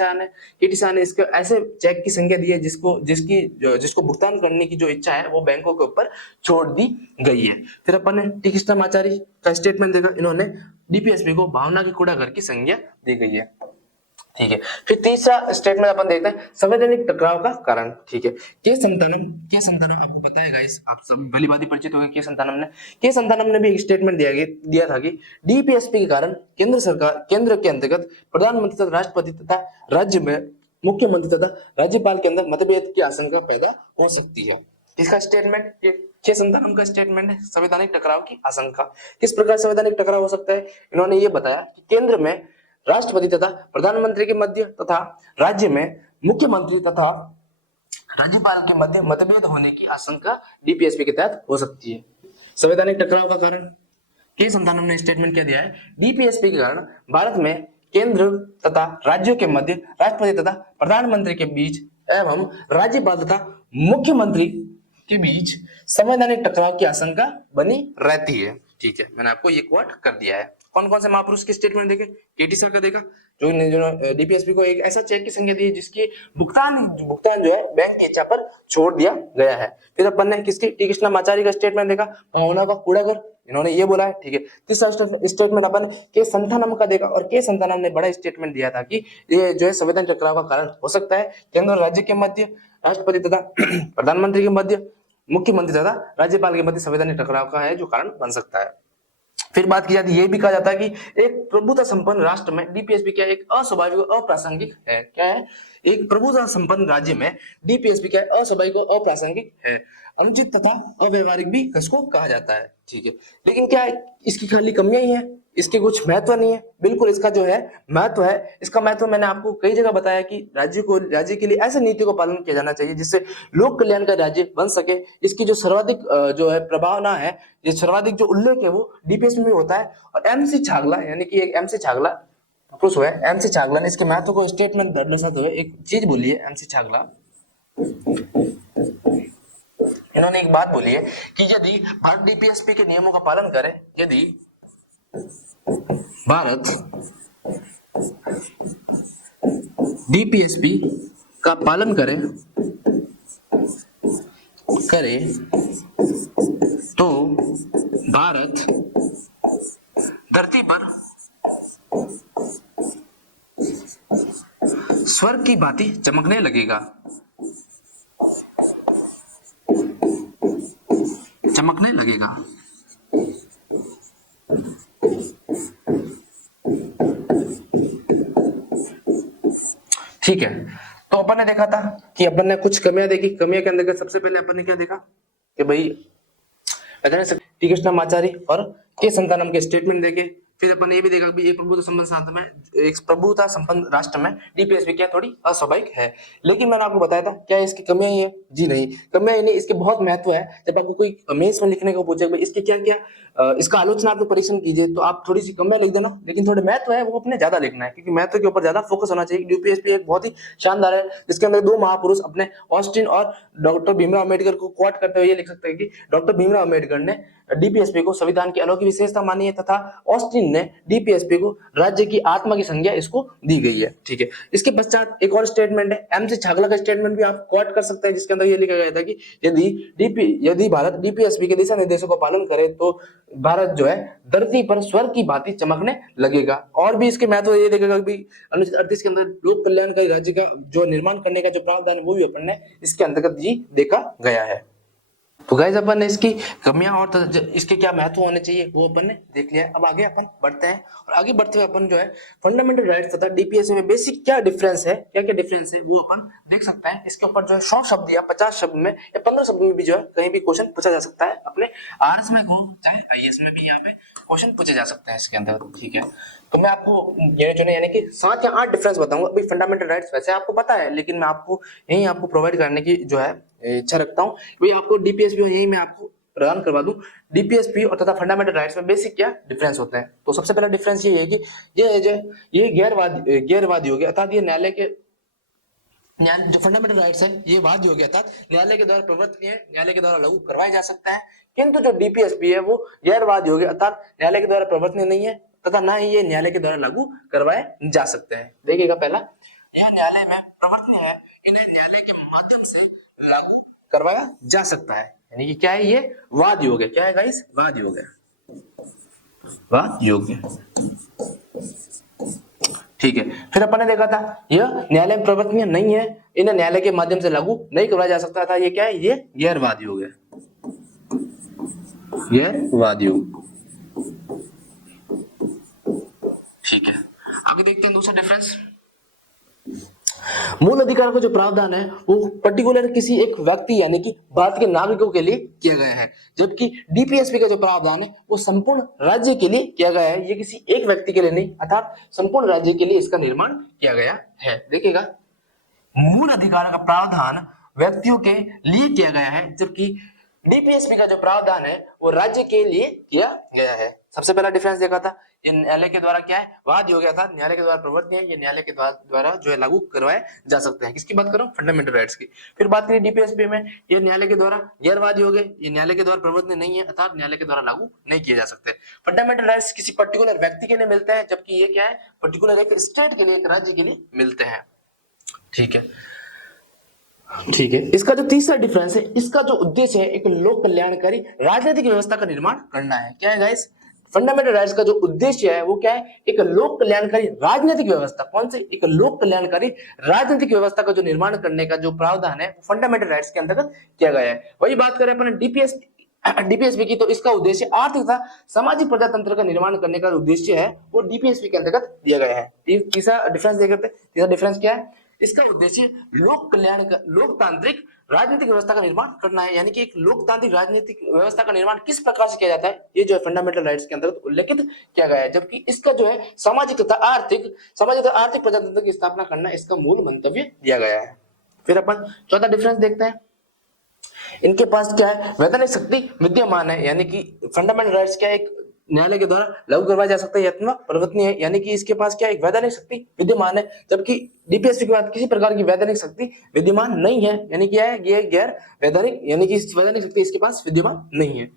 शाह ने इसको ऐसे चेक की संख्या दी है जिसको भुगतान करने की जो इच्छा है वो बैंकों के ऊपर छोड़ दी गई है। फिर अपन ने टी कृष्णमाचार्य का स्टेटमेंट देखा, इन्होंने डीपीएसपी को भावना की कोडागर की संज्ञा दी गई है। ठीक है, फिर तीसरा स्टेटमेंट अपन देखते हैं संवैधानिक टकराव का कारण। ठीक है, के संतानम आपको पता है गाइस, आप सब भली भांति परिचित हो गए। के संतानम ने भी एक स्टेटमेंट दिया था कि डीपीएसपी के कारण केंद्र के अंतर्गत प्रधानमंत्री तथा राष्ट्रपति तथा राज्य में मुख्यमंत्री तथा राज्यपाल के अंदर मतभेद की आशंका पैदा हो सकती है। इसका स्टेटमेंट के संतानम का स्टेटमेंट है, संवैधानिक टकराव की आशंका। किस प्रकार संवैधानिक टकराव हो सकता है? इन्होंने ये बताया कि केंद्र में राष्ट्रपति तथा प्रधानमंत्री के मध्य तथा राज्य में मुख्यमंत्री तथा राज्यपाल के मध्य मतभेद होने की आशंका डीपीएसपी के तहत हो सकती है। संवैधानिक टकराव का कारण के संतानम ने स्टेटमेंट क्या दिया है? डीपीएसपी के कारण भारत में केंद्र तथा राज्यों के मध्य राष्ट्रपति तथा प्रधानमंत्री के बीच एवं राज्यपाल तथा मुख्यमंत्री के बीच संवैधानिक टकराव की आशंका बनी रहती है। ठीक है, मैंने आपको ये कोट कर दिया है। कौन कौन से महापुरुष के स्टेटमेंट देखे? केटी सर का देखा, जो डीपीएसपी को एक ऐसा चेक की संज्ञा दी जिसकी भुगतान जो है बैंक की इच्छा पर छोड़ दिया गया है। फिर अपन ने किसकी? टी कृष्णमाचार्य का स्टेटमेंट देखा, भावना का कूड़ागर, इन्होंने ये बोला है। ठीक है, तीसरा स्टेटमेंट अपन के संतानम का देखा, और के संतानम ने बड़ा स्टेटमेंट दिया था कि ये जो है संवैधानिक टकराव का कारण हो सकता है। केंद्र और राज्य के मध्य, राष्ट्रपति तथा प्रधानमंत्री के मध्य, मुख्यमंत्री तथा राज्यपाल के मध्य संवैधानिक टकराव का है जो कारण बन सकता है। फिर बात की जाती है, ये भी कहा जाता है कि एक प्रभुता संपन्न राष्ट्र में डीपीएसपी क्या एक अस्वाभाविक और अप्रासंगिक है। क्या है? एक प्रभुता संपन्न राज्य में डीपीएसपी क्या है? अस्वाभाविक और अप्रासंगिक है, अनुचित तथा अव्यवहारिक भी इसको कहा जाता है। ठीक है, लेकिन क्या है? इसकी खाली कमियां ही है, इसके कुछ महत्व नहीं है। बिल्कुल इसका जो है महत्व है, इसका महत्व मैंने आपको कई जगह बताया कि राज्य के लिए ऐसे नीतियों का पालन किया जाना चाहिए जिससे लोक कल्याण का राज्य बन सके। इसकी जो सर्वाधिक जो है प्रभावना है, ये सर्वाधिक जो उल्लेख है वो डीपीएसपी में होता है। और एमसी छागला, यानी कि एक एमसी छागला पुरुष हुआ है, एमसी छागला ने इसके महत्व को स्टेटमेंट दर्शाते हुए एक चीज बोली है। एमसी छागला इन्होंने एक बात बोली है कि यदि भारत डीपीएसपी के नियमों का पालन करे, यदि भारत डीपीएसपी का पालन करे तो भारत धरती पर स्वर्ग की भांति चमकने लगेगा। ठीक है, तो अपन ने देखा था कि अपन ने कुछ कमियां देखी। कमियां के अंदर सबसे पहले अपन ने क्या देखा कि भाई टी कृष्णमाचार्य और के संतानम के स्टेटमेंट देखे। फिर अपन ये भी देखा कि एक प्रभुता संपन्न राष्ट्र में डीपीएसपी क्या थोड़ी अस्वाभाविक है। लेकिन मैंने आपको बताया था क्या इसकी कमियां ही है? जी नहीं, कमियां ही नहीं, इसके बहुत महत्व है। जब आपको कोई मेंस में लिखने को पूछे भाई इसके क्या क्या इसका आलोचनात्मक परीक्षण कीजिए, तो आप थोड़ी सी कमियां लिख देना, लेकिन थोड़े महत्व है वो अपने ज्यादा लिखना है, क्योंकि महत्व के ऊपर ज्यादा फोकस होना चाहिए। डीपीएसपी एक बहुत ही शानदार है जिसके अंदर दो महापुरुष अपने ऑस्टिन और डॉक्टर भीमराव अम्बेडकर को कोट करते हुए ये लिख सकते हैं कि डॉक्टर भीमराव अम्बेडकर ने डीपीएसपी को संविधान की अलौकिक विशेषता मानी है तथा ऑस्टिन ने डीपीएसपी को राज्य की आत्मा की संज्ञा इसको दी गई है। ठीक है, इसके पश्चात एक और स्टेटमेंट है एमसी छागला का स्टेटमेंट भी आप कोट कर सकते हैं, जिसके अंदर ये लिखा गया था कि यदि भारत डीपीएसपी के दिशा निर्देशों का पालन करे तो भारत जो है धरती पर स्वर्ग की भांति चमकने लगेगा। और भी इसके महत्व ये देखेगा कि अनुच्छेद 38 के अंदर लोक कल्याणकारी राज्य का जो निर्माण करने का जो प्रावधान है वो भी अपन ने इसके अंतर्गत जी देखा गया है। तो गाइस अपन ने इसकी कमियां और इसके क्या महत्व होने चाहिए वो अपन ने देख लिया है। अब आगे अपन बढ़ते हैं और आगे बढ़ते हुए अपन जो है फंडामेंटल राइट्स तथा डीपीएससी में बेसिक क्या डिफरेंस है, क्या क्या डिफरेंस है वो अपन देख सकते हैं। इसके ऊपर जो है 100 शब्द या 50 शब्द में या 15 शब्द में भी जो है कहीं भी क्वेश्चन पूछा जा सकता है। अपने आरएस में हो चाहे आईएएस में भी यहाँ पे क्वेश्चन पूछे जा सकते हैं इसके अंदर। ठीक है, तो मैं आपको ये जो है यानी कि 7 या 8 डिफरेंस बताऊंगा। अभी फंडामेंटल राइट्स वैसे आपको पता है, लेकिन मैं आपको यही आपको प्रोवाइड करने की जो है इच्छा रखता हूँ। भाई आपको डीपीएसपी यही मैं आपको प्रदान करवा दूं। डीपीएसपी और तथा फंडामेंटल राइट्स में बेसिक क्या डिफरेंस होते हैं। तो सबसे पहला डिफरेंस ये है कि ये गैरवादी हो गया, अर्थात ये न्यायालय के जो फंडामेंटल राइट्स है ये वादी हो गया, अर्थात न्यायालय के द्वारा प्रवर्तनीय है, न्यायालय के द्वारा लागू करवाया जा सकता है। किंतु जो डीपीएसपी है वो गैरवादी हो गया, अर्थात न्यायालय के द्वारा प्रवर्तनीय नहीं है तथा ना ही ये न्यायालय के द्वारा लागू करवाए जा सकते हैं। देखिएगा, पहला यह न्यायालय में प्रवर्तनीय है, इन्हें न्यायालय के माध्यम से लागू करवाया जा सकता है। यानी कि क्या है, ये वाद योग्य, क्या है गाइस, वाद योग्य, वाद योग्य। ठीक है, फिर अपन ने देखा था यह न्यायालय में प्रवर्तनीय नहीं है, इन्हें न्यायालय के माध्यम से लागू नहीं करवाया जा सकता था। ये क्या है, ये गैरवाद योग्य, गैरवाद योग्य। ठीक है, आगे देखते हैं दूसरा डिफरेंस। मूल अधिकार का जो प्रावधान है वो पर्टिकुलर किसी एक व्यक्ति यानी कि भारत के नागरिकों के लिए किया गया है, जबकि डीपीएसपी का जो प्रावधान है वो संपूर्ण राज्य के लिए किया गया है। ये किसी एक व्यक्ति के लिए नहीं, अर्थात संपूर्ण राज्य के लिए इसका निर्माण किया गया है। देखिएगा, मूल अधिकार का प्रावधान व्यक्तियों के लिए किया गया है, जबकि डीपीएसपी का जो प्रावधान है वो राज्य के लिए किया गया है। सबसे पहला डिफरेंस देखा था, ये न्यायालय के द्वारा क्या है, वाद हो गया था, न्यायालय के द्वारा प्रवर्तनीय है, ये न्यायालय के द्वारा जो है लागू करवाए जा सकते हैं। किसकी बात करो, फंडामेंटल राइट्स की। फिर बात करें डीपीएसपी में, ये न्यायालय के द्वारा गैरवादी हो गए, ये न्यायालय के द्वारा प्रवर्तनीय नहीं है, अर्थात न्यायालय के द्वारा लागू नहीं किए जा सकते। फंडामेंटल राइट्स किसी पर्टिकुलर व्यक्ति के लिए मिलते हैं, जबकि ये क्या है, पर्टिकुलर एक स्टेट के लिए, एक राज्य के लिए मिलते हैं। ठीक है, ठीक है, इसका जो तीसरा डिफरेंस है, इसका जो उद्देश्य है एक लोक कल्याणकारी राजनीतिक व्यवस्था का निर्माण करना है। क्या है गाइस, फंडामेंटल राइट्स का जो उद्देश्य है वो क्या है, एक लोक कल्याणकारी राजनीतिक व्यवस्था। कौन सी, एक लोक कल्याणकारी राजनीतिक व्यवस्था का जो निर्माण करने का जो प्रावधान है फंडामेंटल राइट्स के अंतर्गत किया गया है। वही बात करें अपन डीपीएसपी की, तो इसका उद्देश्य आर्थिक तथा सामाजिक प्रजातंत्र का निर्माण करने का उद्देश्य है वो डीपीएसपी के अंतर्गत दिया गया है। तीसरा डिफरेंस देख रहे थे, तीसरा डिफरेंस क्या है, इसका उद्देश्य लोक कल्याण का, लोकतांत्रिक राजनीतिक व्यवस्था का निर्माण करना है। यानी कि एक लोकतांत्रिक राजनीतिक व्यवस्था का निर्माण किस प्रकार से किया जाता है, ये जो है फंडामेंटल राइट्स के अंतर्गत उल्लेखित किया गया है, जबकि इसका जो है सामाजिक तथा आर्थिक प्रजातंत्र की स्थापना करना इसका मूल मंतव्य दिया गया है। फिर अपन चौथा डिफरेंस देखते हैं, इनके पास क्या है, वैधानिक शक्ति विद्यमान है। यानी कि फंडामेंटल राइट्स क्या है, एक न्यायालय के द्वारा लागू करवाया जा सकता है, यत्न प्रवर्तनीय है, यानी कि इसके पास क्या एक वैधानिक शक्ति विद्यमान है, जबकि डीपीएसपी के बाद किसी प्रकार की वैधानिक शक्ति विद्यमान नहीं है। यानी क्या है, ये गैर वैधानिक, यानी कि वैधानिक शक्ति इसके पास विद्यमान नहीं है।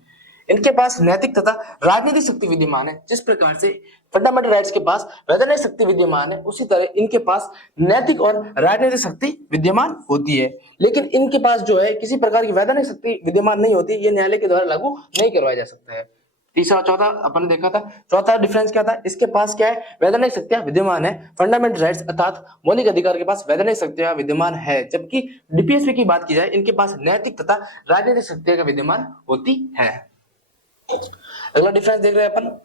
इनके पास नैतिक तथा राजनीतिक शक्ति विद्यमान है। जिस प्रकार से फंडामेंटल राइट्स के पास वैधानिक शक्ति विद्यमान है, उसी तरह इनके पास नैतिक और राजनीतिक शक्ति विद्यमान होती है। लेकिन इनके पास जो है किसी प्रकार की वैधानिक शक्ति विद्यमान नहीं होती, ये न्यायालय के द्वारा लागू नहीं करवाया जा सकता है। तीसरा चौथा अपन ने देखा था, चौथा डिफरेंस क्या था, इसके पास क्या है, वैधानिक शक्तियां विद्यमान है। फंडामेंटल राइट्स अर्थात मौलिक अधिकार के पास वैधानिक शक्तियां विद्यमान है, जबकि डीपीएसपी की बात की जाए, इनके पास नैतिक तथा राजनीतिक शक्तियां का विद्यमान होती है। अगला डिफरेंस देख रहे हैं अपन,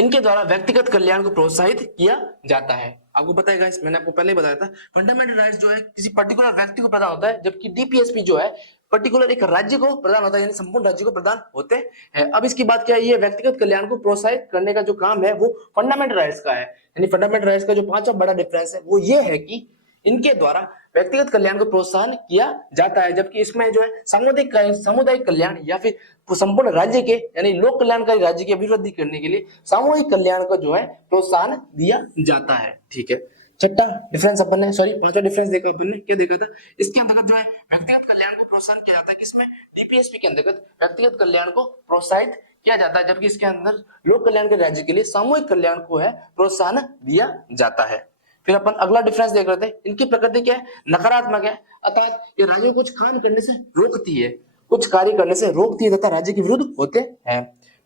इनके द्वारा व्यक्तिगत कल्याण को प्रोत्साहित किया जाता है। आपको पता है गाइस, मैंने आपको पहले ही बताया था, फंडामेंटल राइट्स जो है किसी पर्टिकुलर व्यक्ति को प्रदान होता है, जबकि डीपीएसपी जो है पर्टिकुलर एक राज्य को प्रदान होता है, यानी संपूर्ण राज्य को प्रदान होते हैं। अब इसकी बात क्या है, ये व्यक्तिगत कल्याण को प्रोत्साहित करने का जो काम है वो फंडामेंटल राइट्स का है। यानी फंडामेंटल राइट्स का जो पांचवा बड़ा डिफरेंस है वो ये है कि इनके द्वारा व्यक्तिगत कल्याण को प्रोत्साहन किया जाता है, जबकि इसमें जो है सामुदायिक कल्याण या फिर संपूर्ण राज्य के यानी लोक कल्याणकारी राज्य की अभिवृद्धि करने के लिए सामूहिक कल्याण को जो है प्रोत्साहन दिया जाता है। ठीक है, छठा डिफरेंस अपन ने, सॉरी पांचवा डिफरेंस देखा अपन ने, क्या देखा था, इसके अंतर्गत जो है व्यक्तिगत कल्याण को प्रोत्साहन किया जाता है। किसमें, डीपीएसपी के अंतर्गत व्यक्तिगत कल्याण को प्रोत्साहित किया जाता है, जबकि इसके अंदर लोक कल्याण के राज्य के लिए सामूहिक कल्याण को है प्रोत्साहन दिया जाता है। फिर अपन अगला डिफरेंस देख रहे थे, इनकी प्रकृति क्या है, नकारात्मक है, अर्थात ये राज्य को कुछ काम करने से रोकती है, कुछ कार्य करने से रोकती है तथा राज्य के विरुद्ध होते हैं।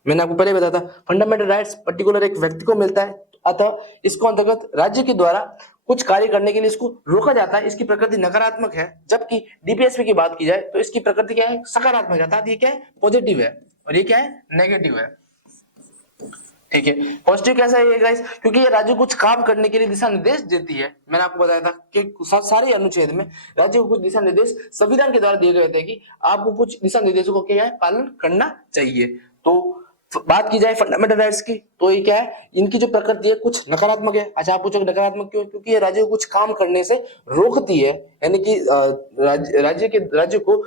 मैंने आपको पहले बताया था, फंडामेंटल राइट्स पर्टिकुलर एक व्यक्ति को मिलता है, अतः इसको अंतर्गत राज्य के द्वारा कुछ कार्य करने के लिए इसको रोका जाता है, इसकी प्रकृति नकारात्मक है। जबकि डीपीएसपी की बात की जाए तो इसकी प्रकृति क्या है, सकारात्मक है, अर्थात ये क्या है, पॉजिटिव है, और ये क्या है, नेगेटिव है। ठीक है, पॉजिटिव कैसा है ये गाइस, क्योंकि ये राज्य कुछ काम करने के लिए दिशा निर्देश देती है। मैंने आपको बताया था कि सारे अनुच्छेद में राज्य को कुछ दिशा निर्देश संविधान के द्वारा दिए गए थे कि आपको कुछ दिशा निर्देशों को क्या है, पालन करना चाहिए। तो बात की जाए फंडामेंटल राइट्स की, तो ये क्या है, इनकी जो प्रकृति है कुछ नकारात्मक है। अच्छा, आप पूछोगे नकारात्मक क्यों, क्योंकि ये राज्य को कुछ काम करने से रोकती है, यानी कि राज्य को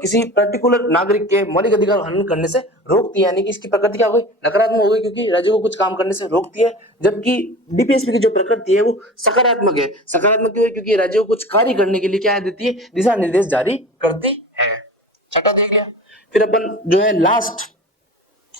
किसी पर्टिकुलर नागरिक के मौलिक अधिकार हनन करने से रोकती है, यानी कि इसकी प्रकृति क्या हो गई, नकारात्मक हो गई, क्योंकि राज्य को कुछ काम करने से रोकती है। जबकि डीपीएसपी की जो प्रकृति है वो सकारात्मक है। सकारात्मक क्यों है, क्योंकि राज्य को कुछ कार्य करने के लिए क्या देती है, दिशा निर्देश जारी करती है। छठा देख लिया। फिर अपन जो है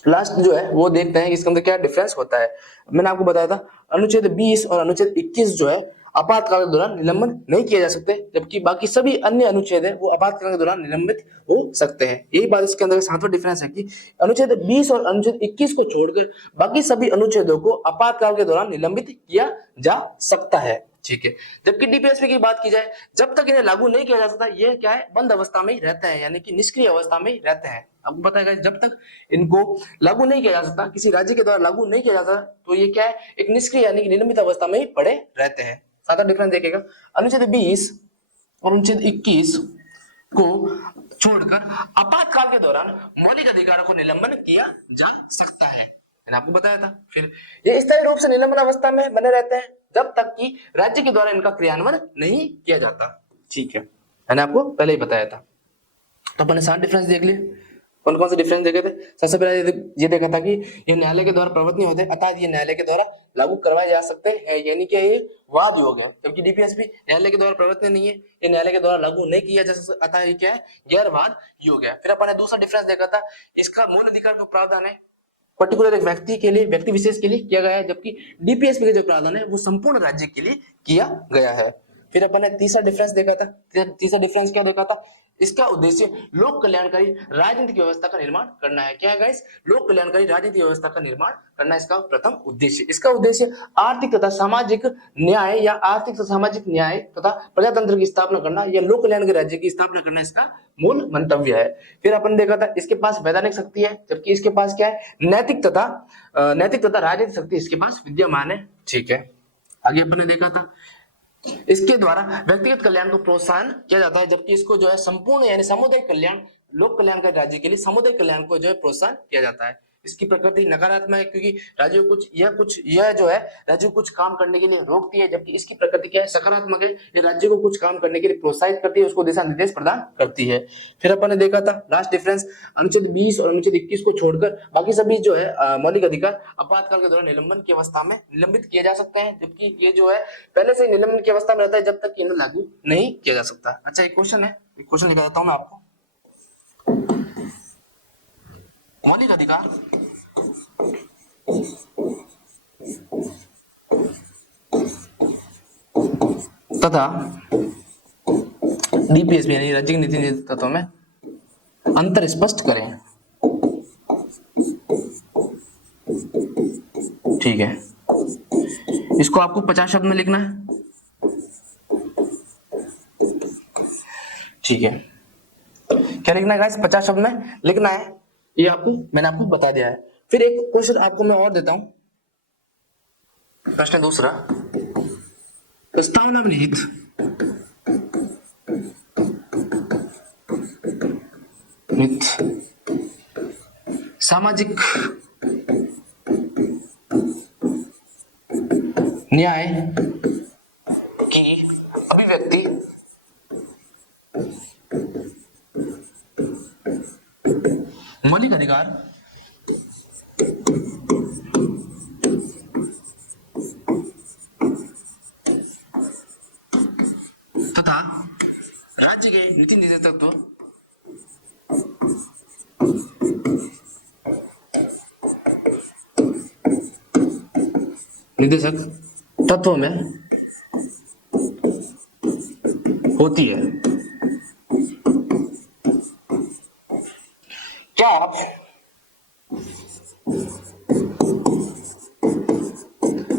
लास्ट जो है वो देखते हैं इसके अंदर क्या डिफरेंस होता है। मैंने आपको बताया था अनुच्छेद 20 और अनुच्छेद 21 जो है आपातकाल के दौरान निलंबन नहीं किए जा सकते, जबकि बाकी सभी अन्य अनुच्छेद है वो आपातकाल के दौरान निलंबित हो सकते हैं। यही बात इसके अंदर सातवां डिफरेंस है कि अनुच्छेद 20 और अनुच्छेद 21 को छोड़कर बाकी सभी अनुच्छेदों को आपातकाल के दौरान निलंबित किया जा सकता है। ठीक है, जबकि डीपीएसपी की बात की जाए, जब तक इन्हें लागू नहीं किया जा सकता, ये क्या है, बंद अवस्था में ही रहते हैं, यानी कि निष्क्रिय अवस्था में ही रहते हैं। आपको पता है जब तक इनको लागू नहीं किया जा सकता, किसी राज्य के द्वारा लागू नहीं किया जाता, तो ये क्या है, एक निष्क्रिय यानी कि निलंबित अवस्था में ही पड़े रहते हैं। सादा डिफरेंस देखेगा, अनुच्छेद 20 और अनुच्छेद 21 को छोड़कर आपातकाल के दौरान मौलिक अधिकारों को निलंबन किया जा सकता है। मैंने आपको बताया था। फिर ये स्थायी रूप से निलंबन अवस्था में बने रहते हैं जब तक कि राज्य के द्वारा इनका क्रियान्वयन नहीं किया जाता। ठीक है, मैंने आपको पहले ही बताया था। तो अपन ने 7 डिफरेंस देख लिए। कौन कौन से डिफरेंस देखे थे? सबसे पहले ये देखा था कि ये न्यायालय के द्वारा प्रवर्तनीय होते, अर्थात ये न्यायालय के द्वारा लागू करवाए जा सकते हैं, यानी कि ये वाद योग है। जबकि डीपीएसपी न्यायालय के द्वारा प्रवर्तनीय नहीं है, ये न्यायालय के द्वारा लागू नहीं किया जा सकता, अतः ये क्या है, गैर वाद योग है। फिर अपन ने दूसरा डिफरेंस देखा था, इसका मूल अधिकार का प्रावधान है पर्टिकुलर एक व्यक्ति के लिए, व्यक्ति विशेष के लिए किया गया है, जबकि डीपीएसपी का जो प्रावधान है वो संपूर्ण राज्य के लिए किया गया है। फिर अपन ने तीसरा डिफरेंस देखा था। तीसरा डिफरेंस क्या देखा था, इसका उद्देश्य लोक कल्याणकारी राजनीतिक व्यवस्था का निर्माण करना है। क्या है गाइस, लोक कल्याणकारी राजनीतिक व्यवस्था का निर्माण करना इसका प्रथम उद्देश्य। इसका उद्देश्य आर्थिक तथा सामाजिक न्याय या आर्थिक तथा सामाजिक न्याय तथा प्रजातंत्र की स्थापना करना या लोक कल्याणकारी राज्य की स्थापना करना इसका मूल मंतव्य है। फिर अपन देखा था इसके पास वैधानिक शक्ति है, जबकि इसके पास क्या है, नैतिक तथा राजनीतिक शक्ति इसके पास विद्यमान है। ठीक है, आगे अपन ने देखा था इसके द्वारा व्यक्तिगत कल्याण को प्रोत्साहन किया जाता है, जबकि इसको जो है संपूर्ण यानी सामुदायिक कल्याण, लोक कल्याणकारी राज्य के लिए सामुदायिक कल्याण को जो है प्रोत्साहन किया जाता है। इसकी प्रकृति नकारात्मक है, क्योंकि राज्य को यह जो है राज्य को कुछ काम करने के लिए रोकती है, जबकि इसकी प्रकृति क्या है, सकारात्मक है, ये राज्य को कुछ काम करने के लिए प्रोत्साहित करती है, उसको दिशा निर्देश प्रदान करती है। फिर अपन ने देखा था लास्ट डिफरेंस, अनुच्छेद 20 और अनुच्छेद 21 को छोड़कर बाकी सभी जो है मौलिक अधिकार आपातकाल के दौरान निलंबन की अवस्था में निलंबित किए जा सकते हैं, जबकि ये जो है पहले से निलंबन की अवस्था में रहता है जब तक इन्हें लागू नहीं किया जा सकता। अच्छा, एक क्वेश्चन है, क्वेश्चन लिखा देता हूं मैं आपको। मौलिक अधिकार तथा डीपीएसपी यानी राज्य की नीति तत्वों में अंतर स्पष्ट करें। ठीक है, इसको आपको 50 शब्द में लिखना है। ठीक है, क्या लिखना है गाइस, 50 शब्द में लिखना है, ये आपको मैंने आपको बता दिया है। फिर एक क्वेश्चन आपको मैं और देता हूं, प्रश्न दूसरा, प्रस्तावना में निहित सामाजिक न्याय की अभिव्यक्ति मौलिक अधिकार तथा राज्य के नीति निर्देशक तत्वों में होती है। क्या आप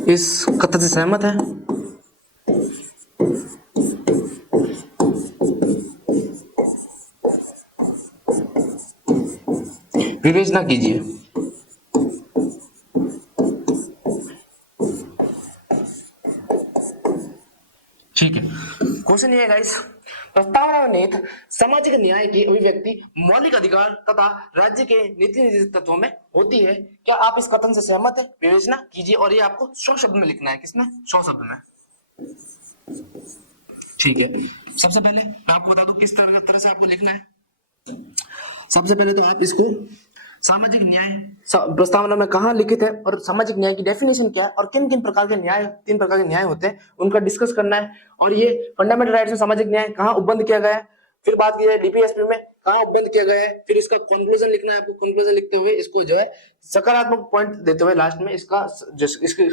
इस कथन से सहमत हैं? विवेचना कीजिए। ठीक है, क्वेश्चन ये है गाइस, प्रस्तावना में निहित सामाजिक न्याय की अभिव्यक्ति मौलिक अधिकार तथा राज्य के नीति निर्देशक तत्वों में होती है। क्या आप इस कथन से सहमत है? विवेचना कीजिए और ये आपको 100 शब्द में लिखना है। किसमें? 100 शब्द में। ठीक है, सबसे पहले आपको बता दूं किस तरह से आपको लिखना है। सबसे पहले तो आप इसको सामाजिक न्याय प्रस्तावना में कहाँ लिखित है और सामाजिक न्याय की डेफिनेशन क्या है और किन किन प्रकार के न्याय, 3 प्रकार के न्याय होते हैं, उनका डिस्कस करना है। और ये फंडामेंटल राइट्स में सामाजिक न्याय कहाँ उपबंध किया गया है, फिर बात की जाए डीपीएसपी में कहाँ उपबंध किया गया है, फिर इसका कंक्लूजन लिखना है आपको। कंक्लूजन लिखते हुए इसको जो है सकारात्मक पॉइंट देते हुए लास्ट में इसका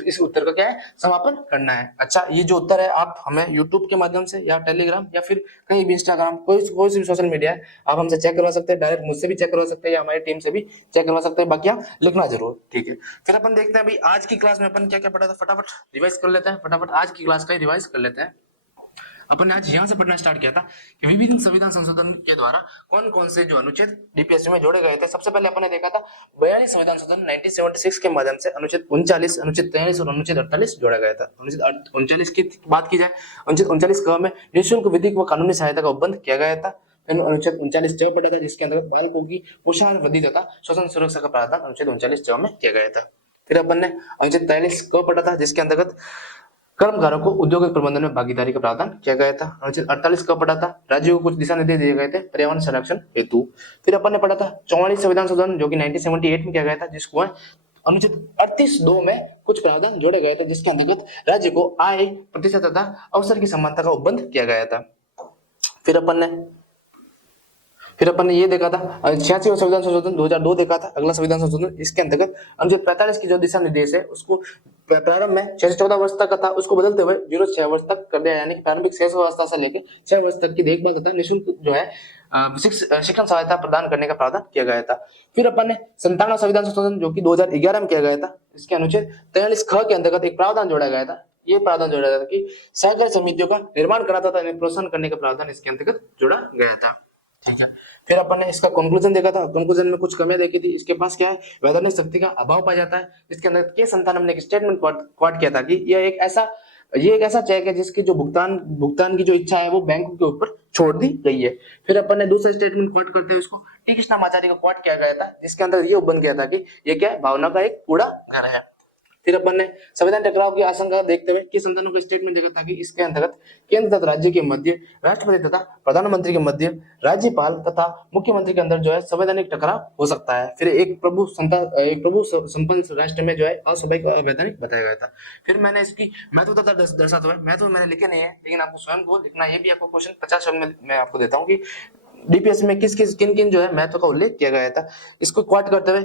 इस उत्तर का क्या है, समापन करना है। अच्छा, ये जो उत्तर है आप हमें यूट्यूब के माध्यम से या टेलीग्राम या फिर कहीं भी इंस्टाग्राम, कोई सी भी सोशल मीडिया है, आप हमसे चेक करवा सकते हैं, डायरेक्ट मुझसे भी चेक करवा सकते हैं या हमारी टीम से भी चेक करवा सकते हैं। बाकी आप लिखना जरूर। ठीक है, फिर अपन देखते हैं भाई आज की क्लास में अपन क्या क्या पढ़ा था, फटाफट रिवाइज कर लेते हैं। फटाफट आज की क्लास का रिवाइज कर लेते हैं। अपन ने आज यहाँ से पढ़ना स्टार्ट किया था कि विभिन्न संविधान संशोधन के द्वारा कौन कौन से जो अनुच्छेद डीपीएससी में जोड़े गए थे। सबसे पहले अपन ने देखा था 42 संविधान संशोधन 1976 के माध्यम से अनुच्छेद 39, अनुच्छेद 43 और अनुच्छेद 48 जोड़ा गया था। अनुच्छेद 39 की बात की जाए, अनुच्छेद 39 क में निःशुल्क विधिक व कानूनी सहायता का उपबंध किया गया था। अनुच्छेद 39 पढ़ा था जिसके अंतर्गत बालकों की पोषण वृद्धि तथा शोषण सुरक्षा का प्रावधान अनुच्छेद 39 में किया गया था। फिर अपन ने अनुच्छेद 43 को पढ़ा था जिसके अंतर्गत कर्मकारों को औद्योगिक प्रबंधन में भागीदारी का प्रावधान किया गया था। अनुच्छेद 48 का पढ़ा था राज्यों को कुछ दिशा निर्देश दिए गए थे पर्यावरण संरक्षण हेतु। फिर अपन ने पढ़ा था 44 संविधान संशोधन जो कि 1978 में किया गया था, जिसको अनुच्छेद 38(2) में कुछ प्रावधान जोड़े गए थे जिसके अंतर्गत राज्य को आय, प्रतिशत तथा अवसर की समानता का उपबंध किया गया था। फिर अपन ने ये देखा था 86वां संविधान संशोधन 2002 देखा था, अगला संविधान संशोधन। इसके अंतर्गत अनुच्छेद 45 की जो दिशा निर्देश है उसको प्रारंभ में 6 से 14 वर्ष तक का था, उसको बदलते हुए 0 से 6 वर्ष तक कर दिया, यानी कि प्रारंभिक शेष अवस्था से लेकर 6 वर्ष तक की देखभाल तथा निःशुल्क जो है शिक्षण सहायता प्रदान करने का प्रावधान किया गया था। फिर अपन ने 97वां संविधान संशोधन जो कि 2011 में किया गया था, इसके अनुच्छेद 43 ख के अंतर्गत एक प्रावधान जोड़ा गया था। ये प्रावधान जोड़ा गया था कि सहकारी समितियों का निर्माण कराता था, इन्हें प्रोत्साहन करने का प्रावधान इसके अंतर्गत जोड़ा गया था। ठीक है, फिर अपन ने इसका कंक्लूजन देखा था। कंक्लूजन में कुछ कमियां देखी थी, इसके पास क्या है, वैधानिक शक्ति का अभाव पाया जाता है। इसके अंदर के संतानम ने एक स्टेटमेंट क्वाट किया था कि ये एक ऐसा चेक है जिसकी जो भुगतान की जो इच्छा है वो बैंकों के ऊपर छोड़ दी गई है। फिर अपन ने दूसरा स्टेटमेंट क्वाट करते हुए उसको टी कृष्णामाचारी का क्वाट किया गया था, जिसके अंदर ये बन गया था कि ये क्या है, भावना का एक कूड़ा घर है। फिर अपन ने संविधान टकराव की आशंका देखते हुए किस संतानों का स्टेटमेंट देखा था कि इसके अंतर्गत केंद्र तथा राज्य के मध्य, राष्ट्रपति तथा प्रधानमंत्री के मध्य, राज्यपाल तथा मुख्यमंत्री के अंदर जो है संवैधानिक टकराव हो सकता है। फिर एक प्रभु संपन्न राष्ट्र में जो है अस्वाभाविक अवैधानिक बताया गया था। फिर मैंने इसकी महत्वता दर्शाते हुए, महत्व मैंने लिखे नहीं है लेकिन आपको स्वयं को लिखना है। ये भी आपको क्वेश्चन 50 शब्द में मैं आपको देता हूँ कि डीपीएससी में किन जो है महत्व का उल्लेख किया गया था। इसको क्वाट करते हुए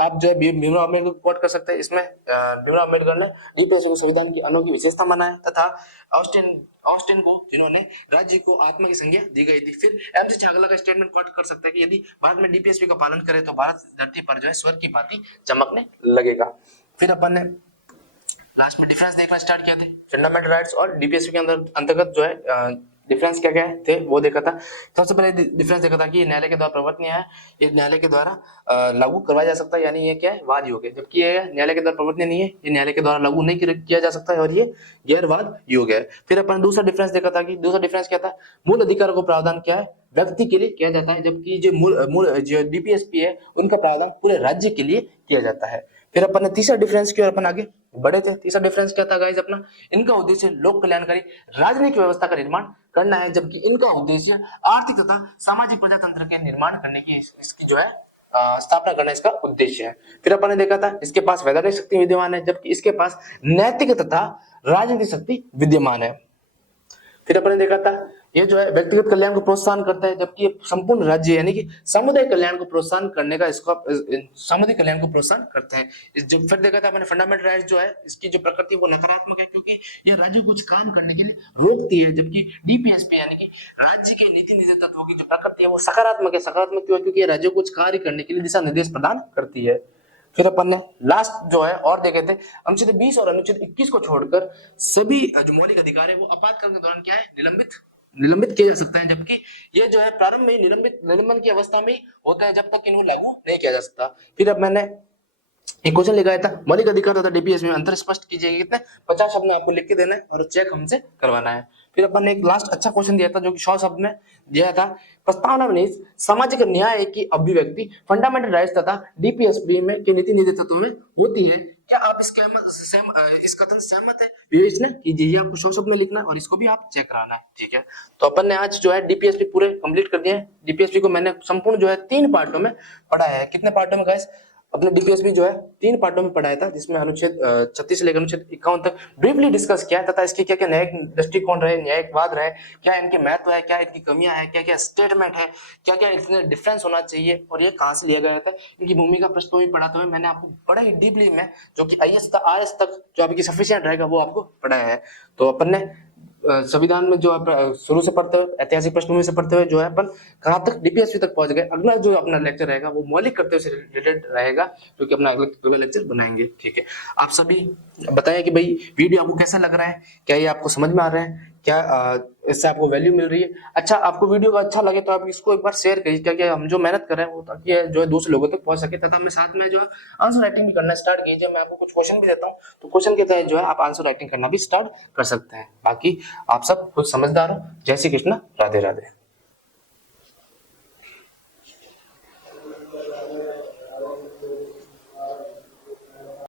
आप जो है भीमराव अम्बेडकर को क्वाट कर सकते हैं। इसमें भीमराव अम्बेडकर ने डीपीएससी को संविधान की अनोखी विशेषता माना है तथा ऑस्टिन को, जिन्होंने राज्य को आत्मा की संज्ञा दी गई थी। फिर एमसी चावला का स्टेटमेंट क्वाट कर सकते हैं कि यदि भारत में डीपीएसपी का पालन करे तो भारत धरती पर जो है स्वर्ग की भांति चमकने लगेगा। फिर अपन ने लास्ट में डिफरेंस देखना स्टार्ट किया था फंडामेंटल राइट्स और डीपीएसपी के अंतर्गत जो है डिफरेंस क्या क्या थे वो देखा था। सबसे पहले डिफरेंस देखा था कि न्यायालय के द्वारा प्रवर्तनीय है, ये न्यायालय के द्वारा लागू करवाया जा सकता है, यानी ये क्या है, वाद योग है। जबकि ये न्यायालय के द्वारा प्रवर्तनीय नहीं है, ये न्यायालय के द्वारा लागू नहीं किया जा सकता है और ये गैरवाद योग है। फिर अपन दूसरा डिफरेंस देखा था कि दूसरा डिफरेंस क्या था, मूल अधिकार को प्रावधान क्या है, व्यक्ति के लिए किया जाता है, जबकि जो मूल जो डीपीएसपी है उनका प्रावधान पूरे राज्य के लिए किया जाता है। फिर अपन ने तीसरा डिफरेंस की ओर अपन आगे बढ़े थे। तीसरा डिफरेंस क्या था गाइस अपना, इनका उद्देश्य लोक कल्याणकारी राजनीतिक व्यवस्था का निर्माण करना है, जबकि इनका उद्देश्य आर्थिक तथा सामाजिक प्रजातंत्र के निर्माण करने की इसकी जो है स्थापना करना इसका उद्देश्य है। फिर अपन ने देखा था इसके पास वैधानिक शक्ति विद्यमान है, जबकि इसके पास नैतिक तथा राजनीतिक शक्ति विद्यमान है। फिर अपन ने देखा था ये जो है व्यक्तिगत कल्याण को प्रोत्साहन करता है, जबकि ये संपूर्ण राज्य यानी कि सामुदायिक कल्याण को प्रोत्साहन करने का इसका सामुदायिक कल्याण को प्रोत्साहन करते हैं। जो फिर देखा था मैंने फंडामेंटल राइट्स जो है इसकी जो प्रकृति वो नकारात्मक है, क्योंकि ये राज्य को कुछ काम करने के लिए रोकती है, जबकि डीपीएसपी यानी कि राज्य के नीति निर्देशक तत्वों की जो प्रकृति है वो सकारात्मक है। सकारात्मक क्यों है, क्योंकि ये राज्य को कुछ कार्य करने के लिए दिशा निर्देश प्रदान करती है। फिर अपन ने लास्ट जो है और देखे थे अनुच्छेद 20 और अनुच्छेद 21 को छोड़कर सभी जो मौलिक अधिकार है वो आपातकाल के दौरान क्या है, निलंबित निलंबित किया जा सकता है, जबकि ये जो है प्रारंभ में निलंबन की अवस्था में ही होता है, जब तक इनको लागू नहीं किया जा सकता। फिर अब मैंने एक क्वेश्चन लिखा था, मौलिक अधिकार तथा डीपीएसपी में अंतर स्पष्ट कीजिए। कितने 50 शब्द में आपको लिख के देना है और चेक हमसे करवाना है। फिर अपन ने एक लास्ट अच्छा क्वेश्चन दिया था जो कि 100 शब्द में दिया था, प्रस्तावना में सामाजिक न्याय की अभिव्यक्ति फंडामेंटल राइट्स तथा डीपीएसपी में के नीति निर्देशों में होती है, क्या आप इस कथन से सहमत है? विवेचना कीजिए। ये आपको 100 शब्द में लिखना है और इसको भी आप चेक कराना है, ठीक है। तो अपन ने आज जो है डीपीएसपी पूरे कंप्लीट कर दिए हैं। डीपीएसपी को मैंने संपूर्ण जो है 3 पार्टों में पढ़ाया है। कितने पार्टों में गाइस? अपने डीपीएसपी जो है 3 पार्टों में पढ़ाया था, जिसमें अनुच्छेद 36 से लेकर अनुच्छेद 51 तक ब्रीफली डिस्कस किया है, तथा इसके क्या क्या न्यायिक दृष्टिकोण रहे, न्यायिकवाद रहे, क्या इनके महत्व है, क्या इनकी कमियां है, क्या क्या स्टेटमेंट है, क्या क्या इसमें डिफरेंस होना चाहिए और ये कहां से लिया गया था, इनकी भूमिका प्रश्नों में पढ़ाते हुए मैंने आपको बड़ा ही डीपली में, जो कि आईएएस तक आरएस तक जो आपकी सफिशिएंट रहेगा वो आपको पढ़ाया है। तो अपन ने संविधान में जो शुरू से पढ़ते हुए, ऐतिहासिक पृष्ठभूमि से पढ़ते हुए जो है अपन कहां तक डीपीएसपी तक पहुंच गए। अगला जो अपना लेक्चर रहेगा वो मौलिक कर्तव्य से रिलेटेड रहेगा, जो कि अपना अगला लेक्चर बनाएंगे, ठीक है। आप सभी बताएं कि भाई वीडियो आपको कैसा लग रहा है, क्या ये आपको समझ में आ रहा है, क्या इससे आपको वैल्यू मिल रही है। अच्छा, आपको वीडियो का अच्छा लगे तो आप इसको एक बार शेयर करिए, क्या हम जो मेहनत कर रहे हैं वो ताकि जो है दूसरे लोगों तक पहुंच सके, तथा मैं साथ में जो है आंसर राइटिंग भी करना स्टार्ट कीजिए। मैं आपको कुछ क्वेश्चन भी देता हूँ, तो क्वेश्चन के तहत जो है आप आंसर राइटिंग करना भी स्टार्ट कर सकते हैं। बाकी आप सब खुद समझदार हो। जय श्री कृष्ण, राधे राधे।